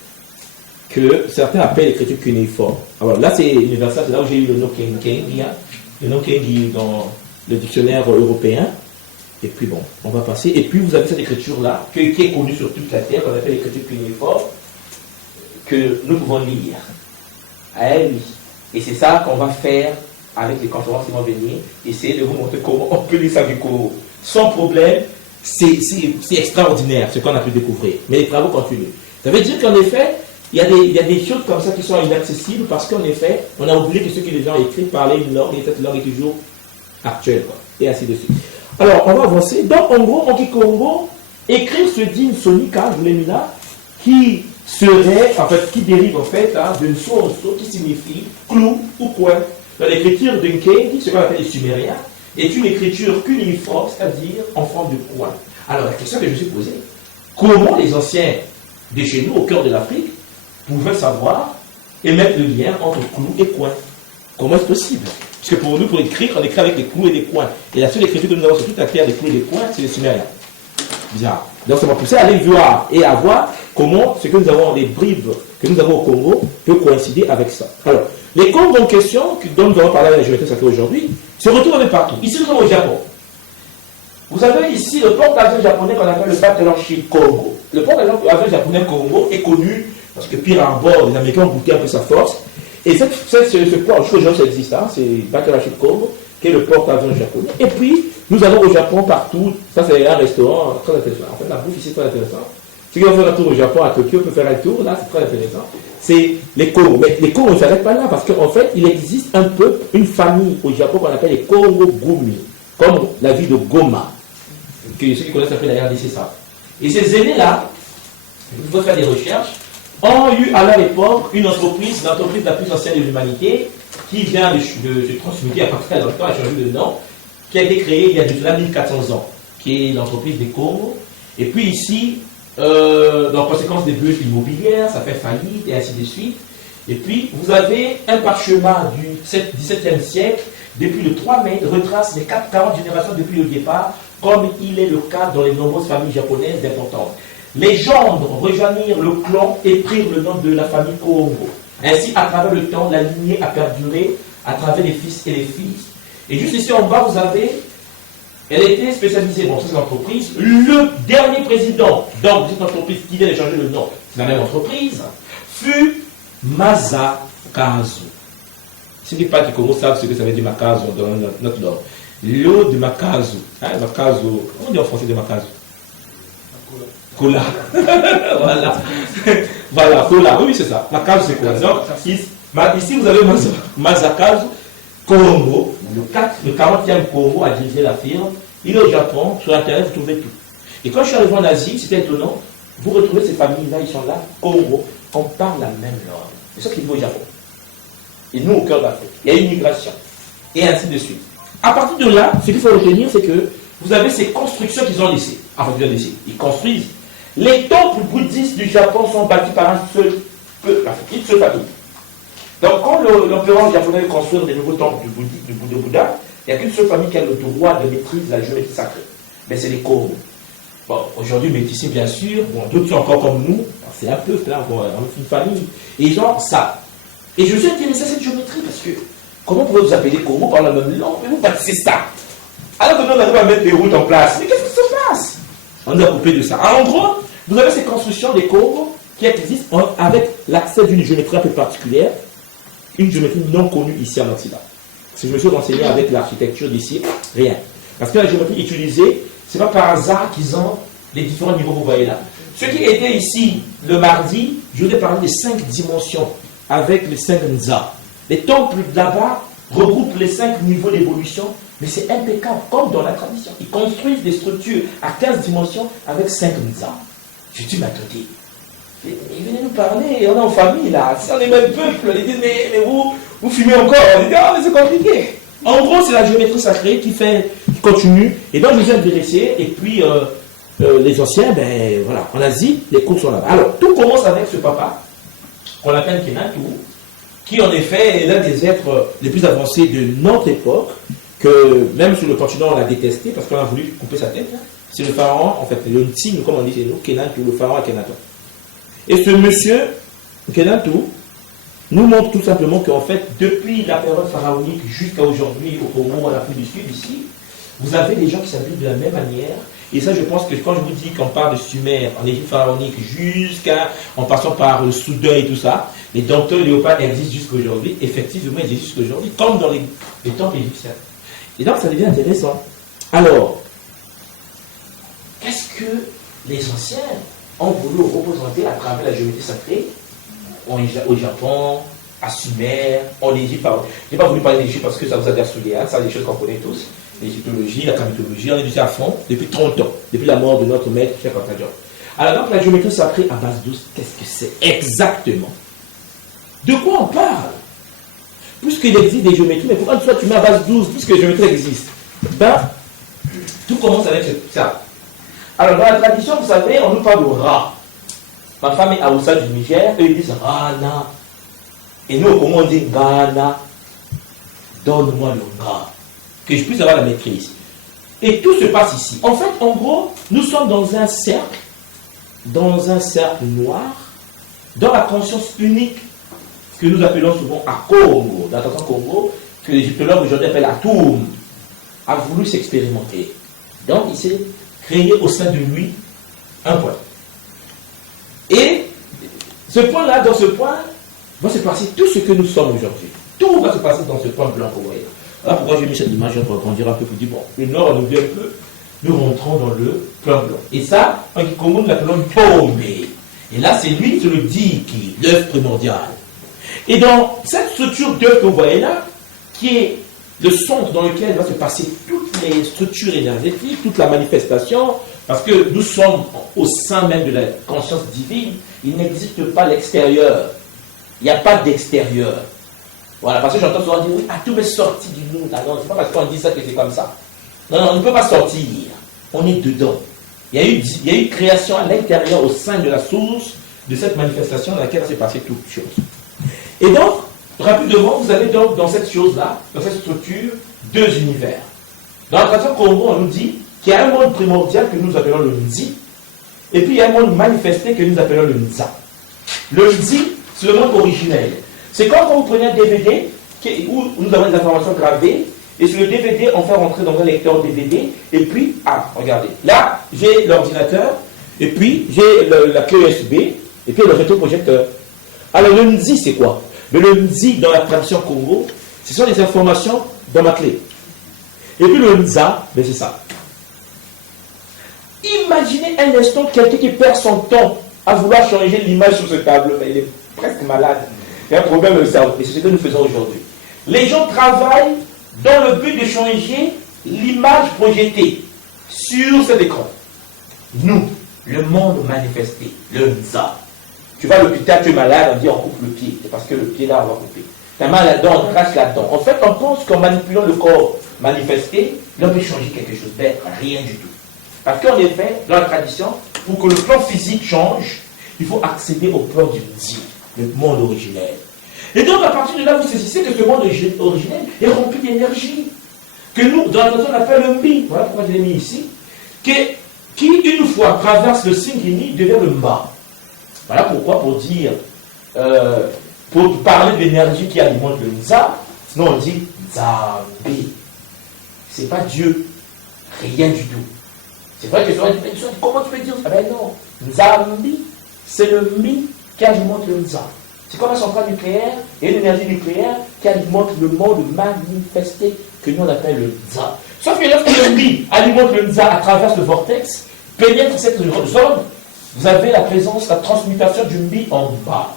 que certains appellent l'écriture cunéiforme. Alors là, c'est universel, c'est là où j'ai eu le nom Kengi dans le dictionnaire européen. Et puis on va passer. Et puis vous avez cette écriture-là, qui est connue sur toute la Terre, qu'on appelle l'écriture cunéiforme, que nous pouvons lire. Ah oui. Et c'est ça qu'on va faire avec les conférences qui vont venir, essayer de vous montrer comment on peut lire ça du Congo. Sans problème, c'est extraordinaire ce qu'on a pu découvrir. Mais les travaux continuent. Ça veut dire qu'en effet, il y a des choses comme ça qui sont inaccessibles parce qu'en effet, on a oublié que ceux qui les ont écrits parlaient une langue et cette langue est toujours actuelle. Et ainsi de suite. Alors, on va avancer. Donc, en gros, en Kikongo, écrire ce digne sonika, je l'ai mis là, qui serait, en fait, qui dérive en fait d'une source qui signifie clou ou coin. L'écriture d'Unkendi, ce qu'on appelle les Sumériens, est une écriture cuneiforme, c'est-à-dire en forme de coin. Alors, la question que je me suis posée, comment les anciens de chez nous, au cœur de l'Afrique, pouvaient savoir et mettre le lien entre clou et coin? Comment est-ce possible? Parce que pour nous, pour écrire, on écrit avec des clous et des coins. Et la seule écriture que nous avons sur toute la terre des clous et des coins, c'est les Sumériens. Bizarre. Donc ça m'a poussé à aller voir et à voir comment ce que nous avons, les bribes que nous avons au Congo, peut coïncider avec ça. Alors, les Congos en question, dont nous avons parlé avec la géométrie sacrée aujourd'hui, se retrouvent un peu partout. Ici, nous sommes au Japon. Vous avez ici le porte-avions japonais qu'on appelle le Battleship Congo. Le porte-avions japonais Congo est connu parce que pire à bord, les Américains ont goûté un peu sa force. Et ce port, je crois que ça existe, c'est Battleship Congo, qui est le porte-avions japonais. Et puis, nous avons au Japon partout, ça c'est un restaurant très intéressant. En fait, la bouffe ici est très intéressante. Si vous voulez faire un tour au Japon, à Tokyo, peut faire un tour, là c'est très intéressant. C'est les Kongo. Mais les Kongo ne s'arrêtent pas là, parce qu'en fait, il existe un peu une famille au Japon qu'on appelle les Kongo-gumi, comme la ville de Goma. Que ceux qui connaissent un peu la RDC ça. Et ces aînés-là, il faut faire des recherches, ont eu à leur époque une entreprise, l'entreprise la plus ancienne de l'humanité, qui vient de se transmuter à partir de temps, a changé de nom, qui a été créée il y a déjà 1400 ans, qui est l'entreprise des Congo. Et puis ici, en conséquence des bulles immobilières, ça fait faillite et ainsi de suite. Et puis, vous avez un parchemin du XVIIe siècle, depuis le 3 mai, retrace les 40 générations depuis le départ, comme il est le cas dans les nombreuses familles japonaises importantes. Les gendres rejoignirent le clan et prirent le nom de la famille Kongo. Ainsi, à travers le temps, la lignée a perduré à travers les fils et les filles. Et juste ici en bas, vous avez, elle était spécialisée, bon, ça c'est l'entreprise, le dernier président, donc cette entreprise qui vient de changer le nom, c'est la même entreprise, fut Masakazu. Ce n'est pas qui Congo savent ce que ça veut dire Makazu dans notre langue. L'eau de Makazu. Makazu, comment on dit en français de Makazu? Cola. Voilà. Voilà, cola. Oui, c'est ça. Makazu, c'est quoi? Donc, ici, vous avez Masakazu Congo, le 40e Congo a dirigé la firme. Il est au Japon, sur Internet, vous trouvez tout. Et quand je suis arrivé en Asie, c'était étonnant, vous retrouvez ces familles-là, ils sont là, Congo, on parle la même langue. C'est ça qu'il faut au Japon. Et nous, au cœur de l'Afrique, il y a une migration. Et ainsi de suite. À partir de là, ce qu'il faut retenir, c'est que vous avez ces constructions qu'ils ont laissées. Enfin, ils ont laissé. Ils construisent. Les temples bouddhistes du Japon sont bâtis par un seul peuple, une seule famille. Donc, quand l'empereur japonais veut construire des nouveaux temples du Bouddha, il n'y a qu'une seule famille qui a le droit de maîtrise de la géométrie sacrée. Mais c'est les Kongo. Bon, aujourd'hui, métissés, bien sûr. Bon, d'autres sont encore comme nous. C'est un peuple, là, une famille. Et ils ont ça. Et je suis intéressé à cette géométrie parce que comment pouvez vous appeler Congo par la même langue? Mais vous bâtissez ça. Alors que nous, on arrive à mettre des routes en place. Mais qu'est-ce qui se passe? On a coupé de ça. Alors, en gros, vous avez ces constructions des Congo qui existent avec l'accès d'une géométrie un peu particulière, une géométrie non connue ici en Occident. Si je me suis renseigné avec l'architecture d'ici, rien. Parce que la géométrie utilisée, ce n'est pas par hasard qu'ils ont les différents niveaux que vous voyez là. Ceux qui étaient ici le mardi, je vous ai parlé des 5 dimensions avec les 5 nza. Les temples là-bas regroupent les 5 niveaux d'évolution, mais c'est impeccable, comme dans la tradition. Ils construisent des structures à 15 dimensions avec 5 nza. Je dis, mais attendez, venez nous parler, on est en famille là, c'est les mêmes peuples. Ils disent, mais vous fumez encore. On dit, ah, mais c'est compliqué. En gros, c'est la géométrie sacrée qui continue. Et donc, je vous ai intéressé, et puis les anciens, ben voilà, en Asie, les cours sont là-bas. Alors, tout commence avec ce papa, qu'on appelle Kenatu, qui en effet est l'un des êtres les plus avancés de notre époque, que même sur le continent on l'a détesté parce qu'on a voulu couper sa tête. C'est le pharaon, en fait, le Ntsi, comme on dit chez nous, Kenatu, le pharaon à Kenaton. Et ce monsieur, Kenatu, nous montre tout simplement qu'en fait, depuis la période pharaonique jusqu'à aujourd'hui, au Congo, en Afrique du Sud, ici, vous avez des gens qui s'habillent de la même manière. Et ça, je pense que quand je vous dis qu'on parle de Sumer, en Égypte pharaonique, en passant par le Soudan et tout ça, les dentelles léopards existent jusqu'à aujourd'hui. Effectivement, ils existent jusqu'à aujourd'hui, comme dans les temples égyptiens. Et donc, ça devient intéressant. Alors, qu'est-ce que les anciens ont voulu représenter à travers la géométrie sacrée au Japon, à Sumer, en Égypte? Je n'ai pas voulu parler d'Égypte parce que ça vous a souillé, ça, c'est des choses qu'on connaît tous. l'égyptologie, la camétologie, on est déjà à fond depuis 30 ans, depuis la mort de notre maître, Cheikh Anta Diop. Alors donc la géométrie sacrée à base 12, qu'est-ce que c'est exactement? De quoi on parle? Puisqu'il existe des géométries, mais pourquoi toi tu mets à base 12, puisque la géométrie existe? Ben, tout commence avec ça. Alors dans la tradition, vous savez, on nous parle de Ra. Ma femme est à Oussa du Niger, eux ils disent Rana. Et nous, au Congo, on dit Ghana. Donne-moi le Ra. Que je puisse avoir la maîtrise. Et tout se passe ici. En fait, en gros, nous sommes dans un cercle noir, dans la conscience unique que nous appelons souvent à Congo, dans le Congo, que l'égyptologue aujourd'hui appelle Atoum, a voulu s'expérimenter. Donc, il s'est créé au sein de lui un point. Et ce point-là, dans ce point, va se passer tout ce que nous sommes aujourd'hui. Tout va se passer dans ce point blanc que vous voyez. Voilà pourquoi j'ai mis cette image pour grandir un peu, pour dire, bon, le nord nous vient un peu, nous rentrons dans le plan blanc. Et ça, en Kikongo, nous l'appelons Tomé. Et là, c'est lui, c'est le Diki, l'œuvre primordiale. Et dans cette structure d'œuvre que vous voyez là, qui est le centre dans lequel va se passer toutes les structures énergétiques, toute la manifestation, parce que nous sommes au sein même de la conscience divine, il n'existe pas l'extérieur. Il n'y a pas d'extérieur. Voilà, parce que j'entends souvent dire, oui, tout est sorti du nous. Non, c'est pas parce qu'on dit ça que c'est comme ça. Non, on ne peut pas sortir. On est dedans. Il y a eu création à l'intérieur, au sein de la source de cette manifestation dans laquelle va se passer toute chose. Et donc, rapidement, vous avez donc dans cette chose-là, dans cette structure, deux univers. Dans la tradition Congo, on nous dit qu'il y a un monde primordial que nous appelons le Nzi, et puis il y a un monde manifesté que nous appelons le Nza. Le Nzi, c'est le monde originel. C'est comme quand vous prenez un DVD où nous avons des informations gravées, et sur le DVD, on fait rentrer dans un lecteur DVD, et puis, regardez, là, j'ai l'ordinateur, et puis j'ai la clé USB, et puis le rétroprojecteur. Alors le Nzi, c'est quoi? Mais le Nzi, dans la tradition Congo, ce sont les informations dans ma clé. Et puis le Nza, ben c'est ça. Imaginez un instant quelqu'un qui perd son temps à vouloir changer l'image sur ce câble. Il est presque malade. Il y a un problème de cerveau. Et c'est ce que nous faisons aujourd'hui. Les gens travaillent dans le but de changer l'image projetée sur cet écran. Nous, le monde manifesté, le Nza. Tu vas à l'hôpital, tu es malade, on dit on coupe le pied. C'est parce que le pied là, on va couper. Tu as mal là-dedans, on crache là-dedans. En fait, on pense qu'en manipulant le corps manifesté, l'homme peut changer quelque chose d'être, rien du tout. Parce qu'en effet, dans la tradition, pour que le plan physique change, il faut accéder au plan du Nzi, le monde originel. Et donc, à partir de là, vous saisissez que ce monde originel est rempli d'énergie. Que nous, dans la tradition, on appelle le Mi. Voilà pourquoi je l'ai mis ici. Qui, une fois, traverse le Singini, devient le Ma. Voilà pourquoi, pour parler de l'énergie qui alimente le Nza, sinon on dit Nzambi. C'est pas Dieu. Rien du tout. C'est vrai que comment tu peux dire ça? Ben non. Nzambi, c'est le Mi qui alimente le Nza. C'est comme la centrale nucléaire et l'énergie nucléaire qui alimente le monde manifesté que nous on appelle le Nza. Sauf que lorsque le Mi alimente le Nza à travers le vortex, pénètre cette zone, vous avez la présence, la transmutation du Mi en bas,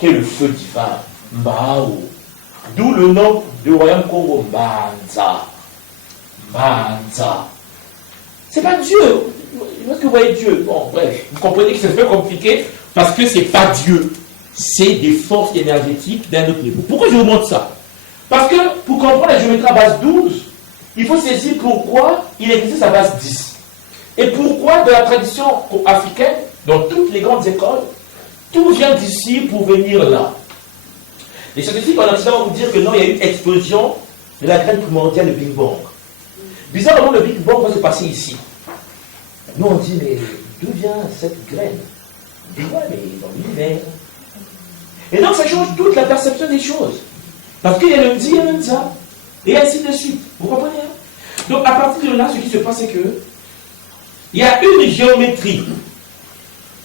qui est le feu divin, Mbao. D'où le nom du royaume Congo, Manza. Manza. C'est pas Dieu. Est-ce que vous voyez Dieu? Bon, bref, vous comprenez que c'est un peu compliqué parce que c'est pas Dieu. C'est des forces énergétiques d'un autre niveau. Pourquoi je vous montre ça? Parce que pour comprendre la géométrie à base 12, il faut saisir pourquoi il existe à base 10. Et pourquoi dans la tradition africaine, dans toutes les grandes écoles, tout vient d'ici pour venir là. Les scientifiques en Occident vont vous dire que non, il y a eu une explosion de la graine primordiale, le Big Bang. Bizarrement, le Big Bang va se passer ici. Nous, on dit, mais d'où vient cette graine? On dit, ouais, mais dans l'univers. Et donc, ça change toute la perception des choses. Parce qu'il y a le Nzi et le Nza. Et ainsi de suite. Vous comprenez? Donc, à partir de là, ce qui se passe, c'est que il y a une géométrie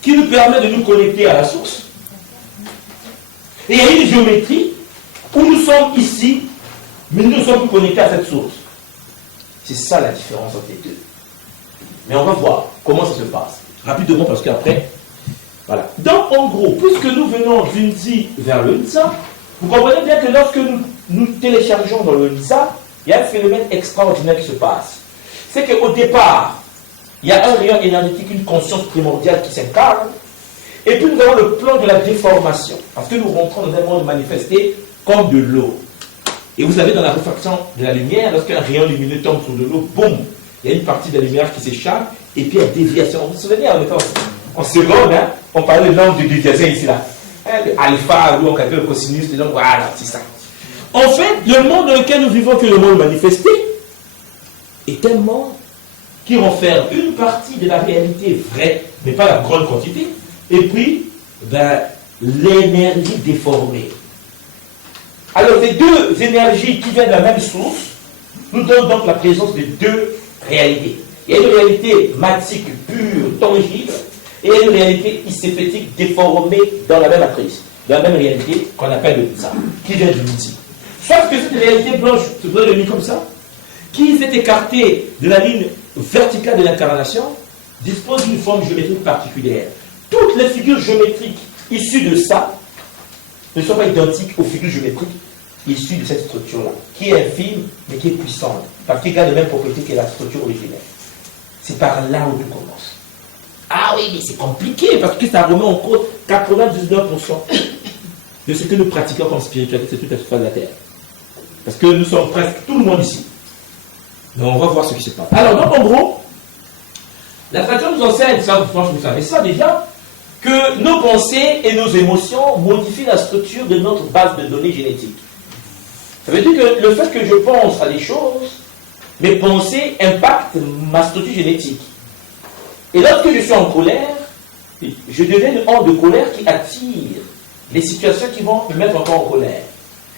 qui nous permet de nous connecter à la source. Et il y a une géométrie où nous sommes ici, mais nous ne sommes plus connectés à cette source. C'est ça la différence entre les deux. Mais on va voir comment ça se passe. Rapidement, parce qu'après, voilà. Donc, en gros, puisque nous venons du Nzi vers le Nza, vous comprenez bien que lorsque nous téléchargeons dans le Nza, il y a un phénomène extraordinaire qui se passe. C'est qu'au départ, il y a un rayon énergétique, une conscience primordiale qui s'incarne, et puis nous avons le plan de la déformation, parce que nous rentrons dans un monde manifesté comme de l'eau. Et vous savez, dans la réfraction de la lumière, lorsqu'un rayon lumineux tombe sur de l'eau, boum, il y a une partie de la lumière qui s'échappe, et puis il y a déviation. Vous vous souvenez, en seconde, hein, on parlait de nombre de déviations ici, là. De alpha, ou on calcule le cosinus, donc voilà, c'est ça. En fait, le monde dans lequel nous vivons, que le monde manifesté, est un monde qui renferme une partie de la réalité vraie, mais pas la grande quantité, et puis l'énergie déformée. Alors, les deux énergies qui viennent de la même source nous donnent donc la présence de deux réalités. Il y a une réalité matique, pure, tangible, et il y a une réalité iséphétique déformée dans la même matrice, dans la même réalité qu'on appelle le ça, qui vient du midi. Sauf que cette réalité blanche, ce blanc de nuit comme ça, qui s'est écartée de la ligne verticale de l'incarnation, dispose d'une forme géométrique particulière. Toutes les figures géométriques issues de ça ne sont pas identiques aux figures géométriques issues de cette structure-là, qui est infime, mais qui est puissante, parce qu'elle a les mêmes propriétés que la structure originelle. C'est par là où tout commence. Ah oui, mais c'est compliqué, parce que ça remet en cause 99% de ce que nous pratiquons comme spiritualité sur toute la surface de la Terre. Parce que nous sommes presque tout le monde ici. Donc on va voir ce qui se passe. Alors, donc en gros, la tradition nous enseigne, ça, franchement, vous savez ça déjà, que nos pensées et nos émotions modifient la structure de notre base de données génétiques. Ça veut dire que le fait que je pense à des choses, mes pensées impactent ma structure génétique. Et lorsque je suis en colère, je deviens une onde de colère qui attire les situations qui vont me mettre encore en colère.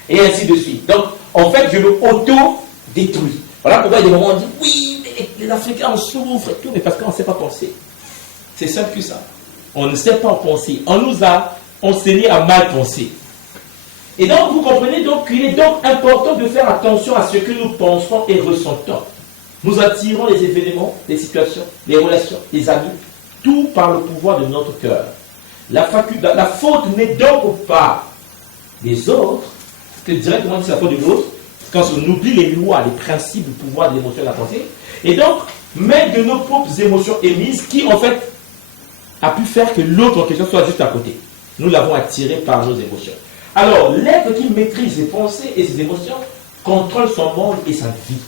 Et ainsi de suite. Donc, en fait, je me auto-détruis. Voilà pourquoi il y a des moments où on dit, oui, mais les Africains en souffrent et tout, mais parce qu'on ne sait pas penser. C'est simple que ça. On ne sait pas penser. On nous a enseigné à mal penser. Et donc, vous comprenez donc qu'il est donc important de faire attention à ce que nous pensons et ressentons. Nous attirons les événements, les situations, les relations, les amis, tout par le pouvoir de notre cœur. La faute n'est donc pas des autres, c'est directement c'est la faute de l'autre, quand on oublie les lois, les principes, le pouvoir de l'émotion et de la pensée, et donc, mais de nos propres émotions émises qui, en fait, a pu faire que l'autre en question soit juste à côté. Nous l'avons attiré par nos émotions. Alors, l'être qui maîtrise ses pensées et ses émotions contrôle son monde et sa vie.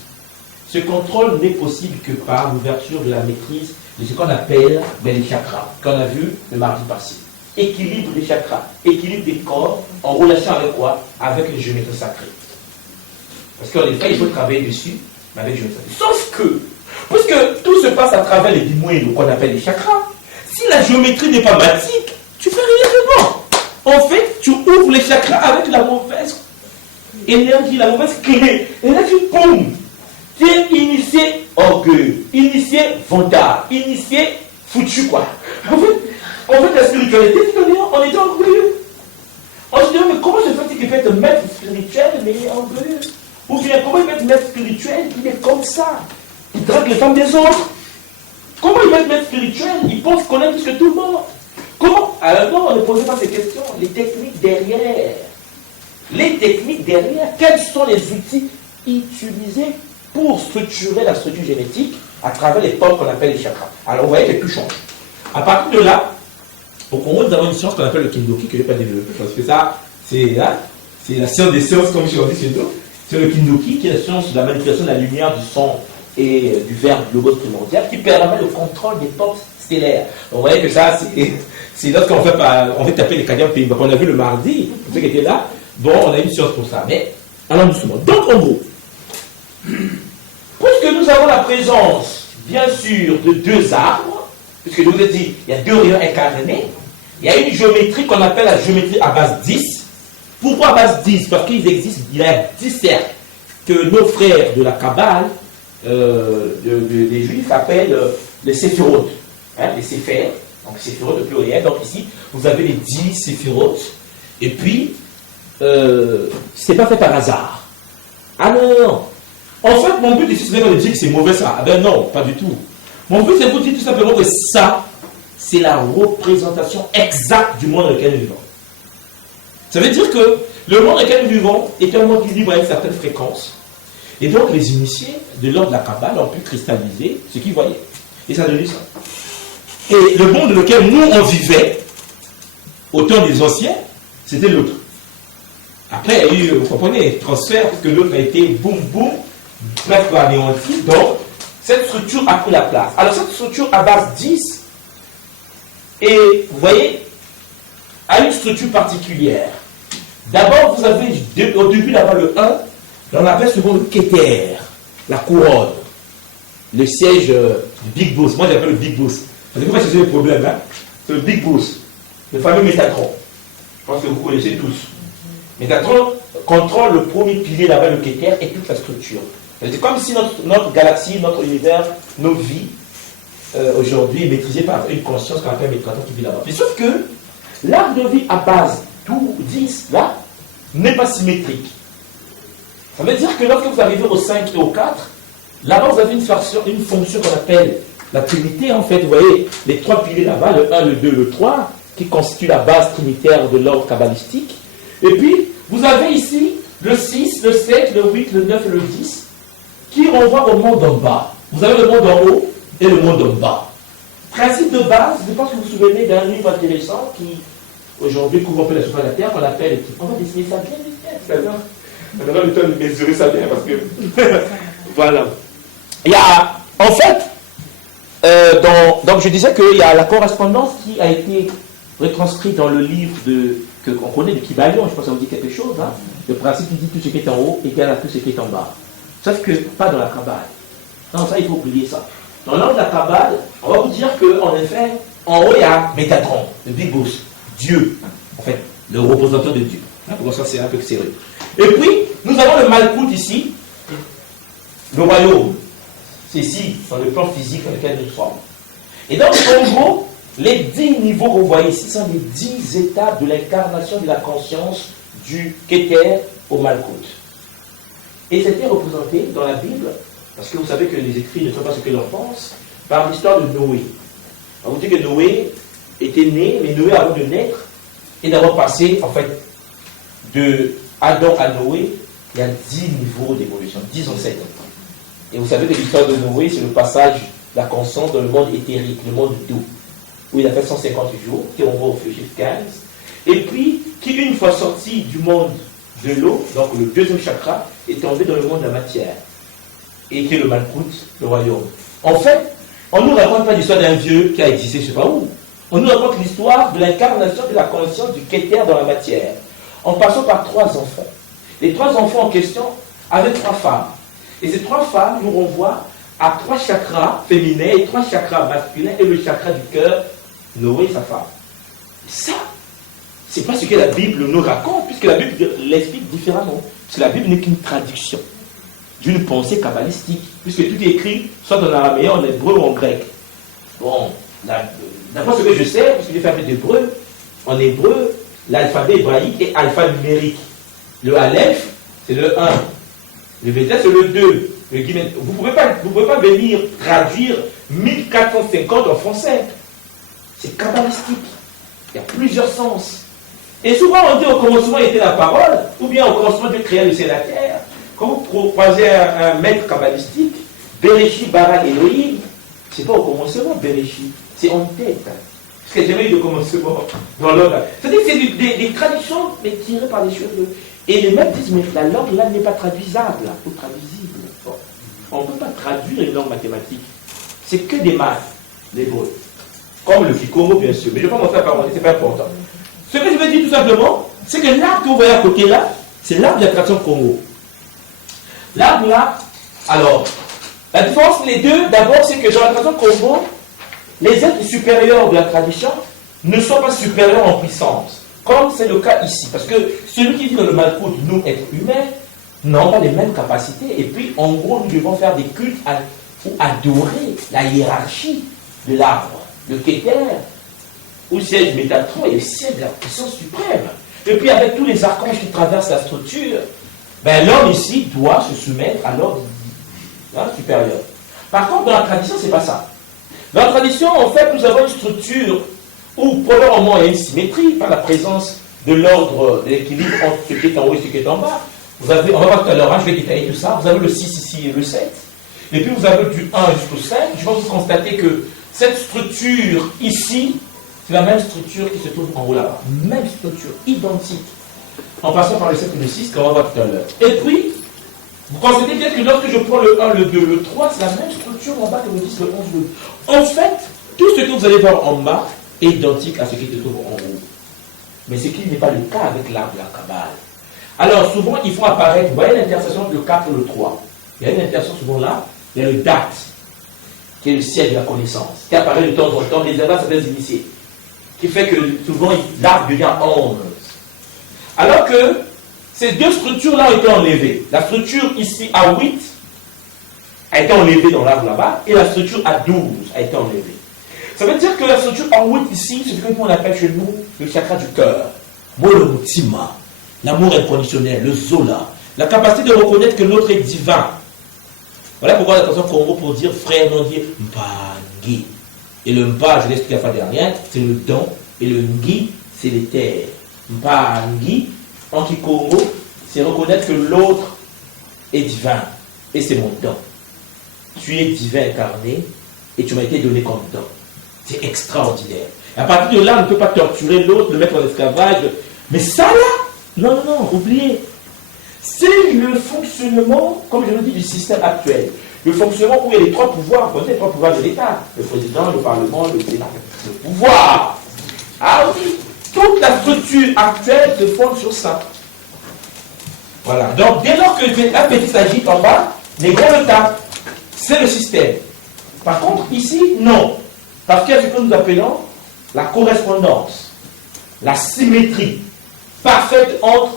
Ce contrôle n'est possible que par l'ouverture de la maîtrise de ce qu'on appelle les chakras, qu'on a vu le mardi passé. Équilibre des chakras, équilibre des corps, en relation avec quoi? Avec une géométrie sacrée. Parce qu'en effet, il faut travailler dessus, mais avec une géométrie sacrée. Sauf que, puisque tout se passe à travers les dimouilles, qu'on appelle les chakras, si la géométrie n'est pas matique, tu fais rien de bon. En fait, tu ouvres les chakras avec la mauvaise énergie, la mauvaise clé. Et là, tu boum. Tu es initié orgueil, initié vantard, initié foutu quoi. En fait, la spiritualité, on est orgueilleux. On se dit, mais comment se fait-il qu'il peut être maître spirituel, mais il est orgueilleux? Ou bien, comment il peut être maître spirituel, il est comme ça? Il drague les femmes des autres. Comment il peut être maître spirituel? Il pense connaître plus que tout le monde. Comment? Alors non, on ne posait pas ces questions. Les techniques derrière. Les techniques derrière, quels sont les outils utilisés pour structurer la structure génétique à travers les portes qu'on appelle les chakras? Alors vous voyez que tout change. À partir de là, au Congo, nous avons une science qu'on appelle le Kindoki, que je n'ai pas développé, parce que ça, c'est la science des sciences, comme je l'ai dit chez nous. C'est le Kindoki, qui est la science de la manipulation de la lumière, du son et du verbe logos primordial, qui permet le contrôle des portes stellaires. Donc, vous voyez que ça, c'est lorsqu'on fait taper les Canadiens pays. Donc on a vu le mardi, ceux qui étaient là, bon, on a une science pour ça. Mais, allons doucement. Donc, en gros, puisque nous avons la présence, bien sûr, de deux arbres, puisque je vous ai dit, il y a deux rayons incarnés, il y a une géométrie qu'on appelle la géométrie à base 10. Pourquoi à base 10? Parce qu'il existe, il y a 10 cercles que nos frères de la Kabbale, des Juifs, appellent les séphirotes, hein, les séphères, donc séphirotes au pluriel. Donc ici, vous avez les 10 séphirotes, et puis, c'est pas fait par hasard. Ah non. En fait, mon but ici, ce n'est pas de dire que c'est mauvais ça. Ah ben non, pas du tout. Mon but, c'est de vous dire tout simplement que ça, c'est la représentation exacte du monde dans lequel nous vivons. Ça veut dire que le monde dans lequel nous vivons est un monde qui vibre à une certaine fréquence. Et donc les initiés de l'ordre de la Kabbale ont pu cristalliser ce qu'ils voyaient. Et ça donnait ça. Et le monde dans lequel nous on vivait, au temps des anciens, c'était l'autre. Après, il y a eu, vous comprenez, transfert, parce que l'autre a été boum boum, presque anéanti. Donc, cette structure a pris la place. Alors, cette structure à base 10, et vous voyez, a une structure particulière. D'abord, vous avez au début, là-bas, le 1, on appelle souvent le Keter, la couronne, le siège du Big Boss. Moi, j'appelle le Big Boss. Parce que vous voyez, c'est le problème, hein. C'est le Big Boss, le fameux Métatron. Je pense que vous connaissez tous. Métatron contrôle le premier pilier là-bas, le Keter, et toute la structure. C'est comme si notre galaxie, notre univers, nos vies, aujourd'hui, est maîtrisée par une conscience qu'on appelle Métatron qui vit là-bas. Mais sauf que l'arbre de vie à base 10, là, n'est pas symétrique. Ça veut dire que lorsque vous arrivez au 5 et au 4, là-bas, vous avez une fonction qu'on appelle la trinité, en fait. Vous voyez, les trois piliers là-bas, le 1, le 2, le 3, qui constituent la base trinitaire de l'ordre kabbalistique. Et puis, vous avez ici le 6, le 7, le 8, le 9 et le 10, qui renvoient au monde en bas. Vous avez le monde en haut et le monde en bas. Principe de base, je pense que vous vous souvenez d'un livre intéressant qui, aujourd'hui, couvre un peu la surface de la Terre, qu'on appelle, on va dessiner ça bien, on aura le temps de mesurer ça bien, parce que, voilà. Il y a, en fait, donc je disais qu'il y a la correspondance qui a été retranscrite dans le livre qu'on connaît de Kybalion, je pense que ça vous dit quelque chose, hein? Le principe qui dit tout ce qui est en haut égale à tout ce qui est en bas. Sauf que pas dans la Kabbale. Non, ça il faut oublier ça. Dans l'ordre de la Kabbale, on va vous dire qu'en effet, en haut il y a Métatron, le Big Boss, Dieu, en fait, le représentant de Dieu. Pour ça c'est un peu sérieux. Et puis, nous avons le Malkout ici, le royaume. C'est ici, sur le plan physique dans lequel nous sommes. Et donc, en gros, les 10 niveaux que vous voyez ici sont les 10 étapes de l'incarnation de la conscience du Keter au Malkout. Et c'était représenté dans la Bible, parce que vous savez que les écrits ne sont pas ce que l'on pense, par l'histoire de Noé. On vous dit que Noé était né, mais Noé, avant de naître, et d'avoir passé, en fait, de Adam à Noé, il y a 10 niveaux d'évolution, 10 ancêtres. Et vous savez que l'histoire de Noé, c'est le passage de la conscience dans le monde éthérique, le monde d'eau, où il a fait 150 jours, qui on voit au chiffre 15, et puis qui, une fois sorti du monde de l'eau, donc le deuxième chakra, est tombé dans le monde de la matière, et qui est le Malkout, le royaume. En fait, on ne nous raconte pas l'histoire d'un vieux qui a existé je ne sais pas où. On nous raconte l'histoire de l'incarnation de la conscience du Keter dans la matière, en passant par 3 enfants. Les 3 enfants en question avaient 3 femmes. Et ces 3 femmes nous renvoient à 3 chakras féminins et 3 chakras masculins et le chakra du cœur, Noé et sa femme. Et ça, c'est pas ce que la Bible nous raconte, puisque la Bible l'explique différemment. Parce que la Bible n'est qu'une traduction d'une pensée kabbalistique, puisque tout est écrit soit en araméen, en hébreu ou en grec. Bon, d'après ce que je sais, puisque j'ai fait un peu d'hébreu, en hébreu, l'alphabet hébraïque est alphanumérique. Le Aleph, c'est le 1. Le Beta, c'est le 2. Le Guillemets. Vous ne pouvez pas venir traduire 1450 en français. C'est kabbalistique. Il y a plusieurs sens. Et souvent, on dit au commencement était la parole, ou bien au commencement Dieu créa le ciel et la terre. Quand vous croisez un maître kabbalistique, Bereshit bara Elohim, c'est pas au commencement Bereshit, c'est en tête. Parce qu'il n'y a jamais eu de commencement dans l'ordre. C'est-à-dire que c'est des traductions, mais tirées par les cheveux. Et les maîtres disent, mais la langue là n'est pas traduisable, ou traduisible. Bon. On ne peut pas traduire une langue mathématique. C'est que des maths, l'hébreu. Comme le Kikomo, bien sûr. Mais je ne vais pas montrer la parole, c'est pas important. Ce que je veux dire tout simplement, c'est que l'arbre que vous voyez à côté là, c'est l'arbre de la tradition Congo. L'arbre là, alors, la différence entre les deux, d'abord, c'est que dans la tradition Congo, les êtres supérieurs de la tradition ne sont pas supérieurs en puissance, comme c'est le cas ici. Parce que celui qui vit dans le Malkout, nous, êtres humains, n'ont pas les mêmes capacités. Et puis, en gros, nous devons faire des cultes pour adorer la hiérarchie de l'arbre, le Keter, où siège Métatron et le siège de la puissance suprême. Et puis, avec tous les archanges qui traversent la structure, ben, l'homme ici doit se soumettre à l'ordre supérieur. Par contre, dans la tradition, ce n'est pas ça. Dans la tradition, en fait, nous avons une structure où, probablement, il y a une symétrie par la présence de l'ordre, de l'équilibre entre ce qui est en haut et ce qui est en bas. Vous avez, on va voir tout à l'heure, hein, je vais détailler tout ça. Vous avez le 6 ici et le 7. Et puis vous avez du 1 jusqu'au 5. Je pense que vous constatez que cette structure ici, c'est la même structure qui se trouve en haut là-bas. Même structure, identique. En passant par le 7 et le 6, comme on va voir tout à l'heure. Et puis, vous constatez bien que lorsque je prends le 1, le 2, le 3, c'est la même structure là-bas que le 10, le 11, le 12. En fait, tout ce que vous allez voir en bas est identique à ce qui se trouve en haut. Mais ce qui n'est pas le cas avec l'arbre de la Kabbale. Alors, souvent, il faut apparaître, vous voyez l'intersection entre le 4 et le 3. Il y a une intersection souvent là, il y a le date, qui est le siège de la connaissance, qui apparaît de temps en temps, réservé à certains initiés, qui fait que souvent l'arbre devient 11. Alors que ces deux structures-là ont été enlevées. La structure ici à 8 a été enlevée dans l'arbre là-bas, et la structure à 12 a été enlevée. Ça veut dire que la structure en 8 ici, c'est ce que nous on appelle chez nous le chakra du cœur. Molomutima, l'amour inconditionnel, le Zola, la capacité de reconnaître que l'autre est divin. Voilà pourquoi la personne Congo pour dire frère, non dire Mpangi. Et le Mpa, je l'ai expliqué la fois dernière, c'est le don, et le Ngi, c'est les terres. Mpangi, en Kikongo, c'est reconnaître que l'autre est divin, et c'est mon don. Tu es divin incarné, et tu m'as été donné comme don. C'est extraordinaire. Et à partir de là, on ne peut pas torturer l'autre, le mettre en esclavage. Mais ça là, non, oubliez. C'est le fonctionnement, comme je le dis, du système actuel. Le fonctionnement où il y a les trois pouvoirs, vous connaissez les trois pouvoirs de l'État. Le président, le Parlement, le Sénat. Le pouvoir. Ah oui, toute la structure actuelle se fonde sur ça. Voilà. Donc, dès lors que un petit s'agite en bas, les grands le tapent. C'est le système. Par contre, ici, non. Parce qu'il y a ce que nous appelons la correspondance, la symétrie parfaite entre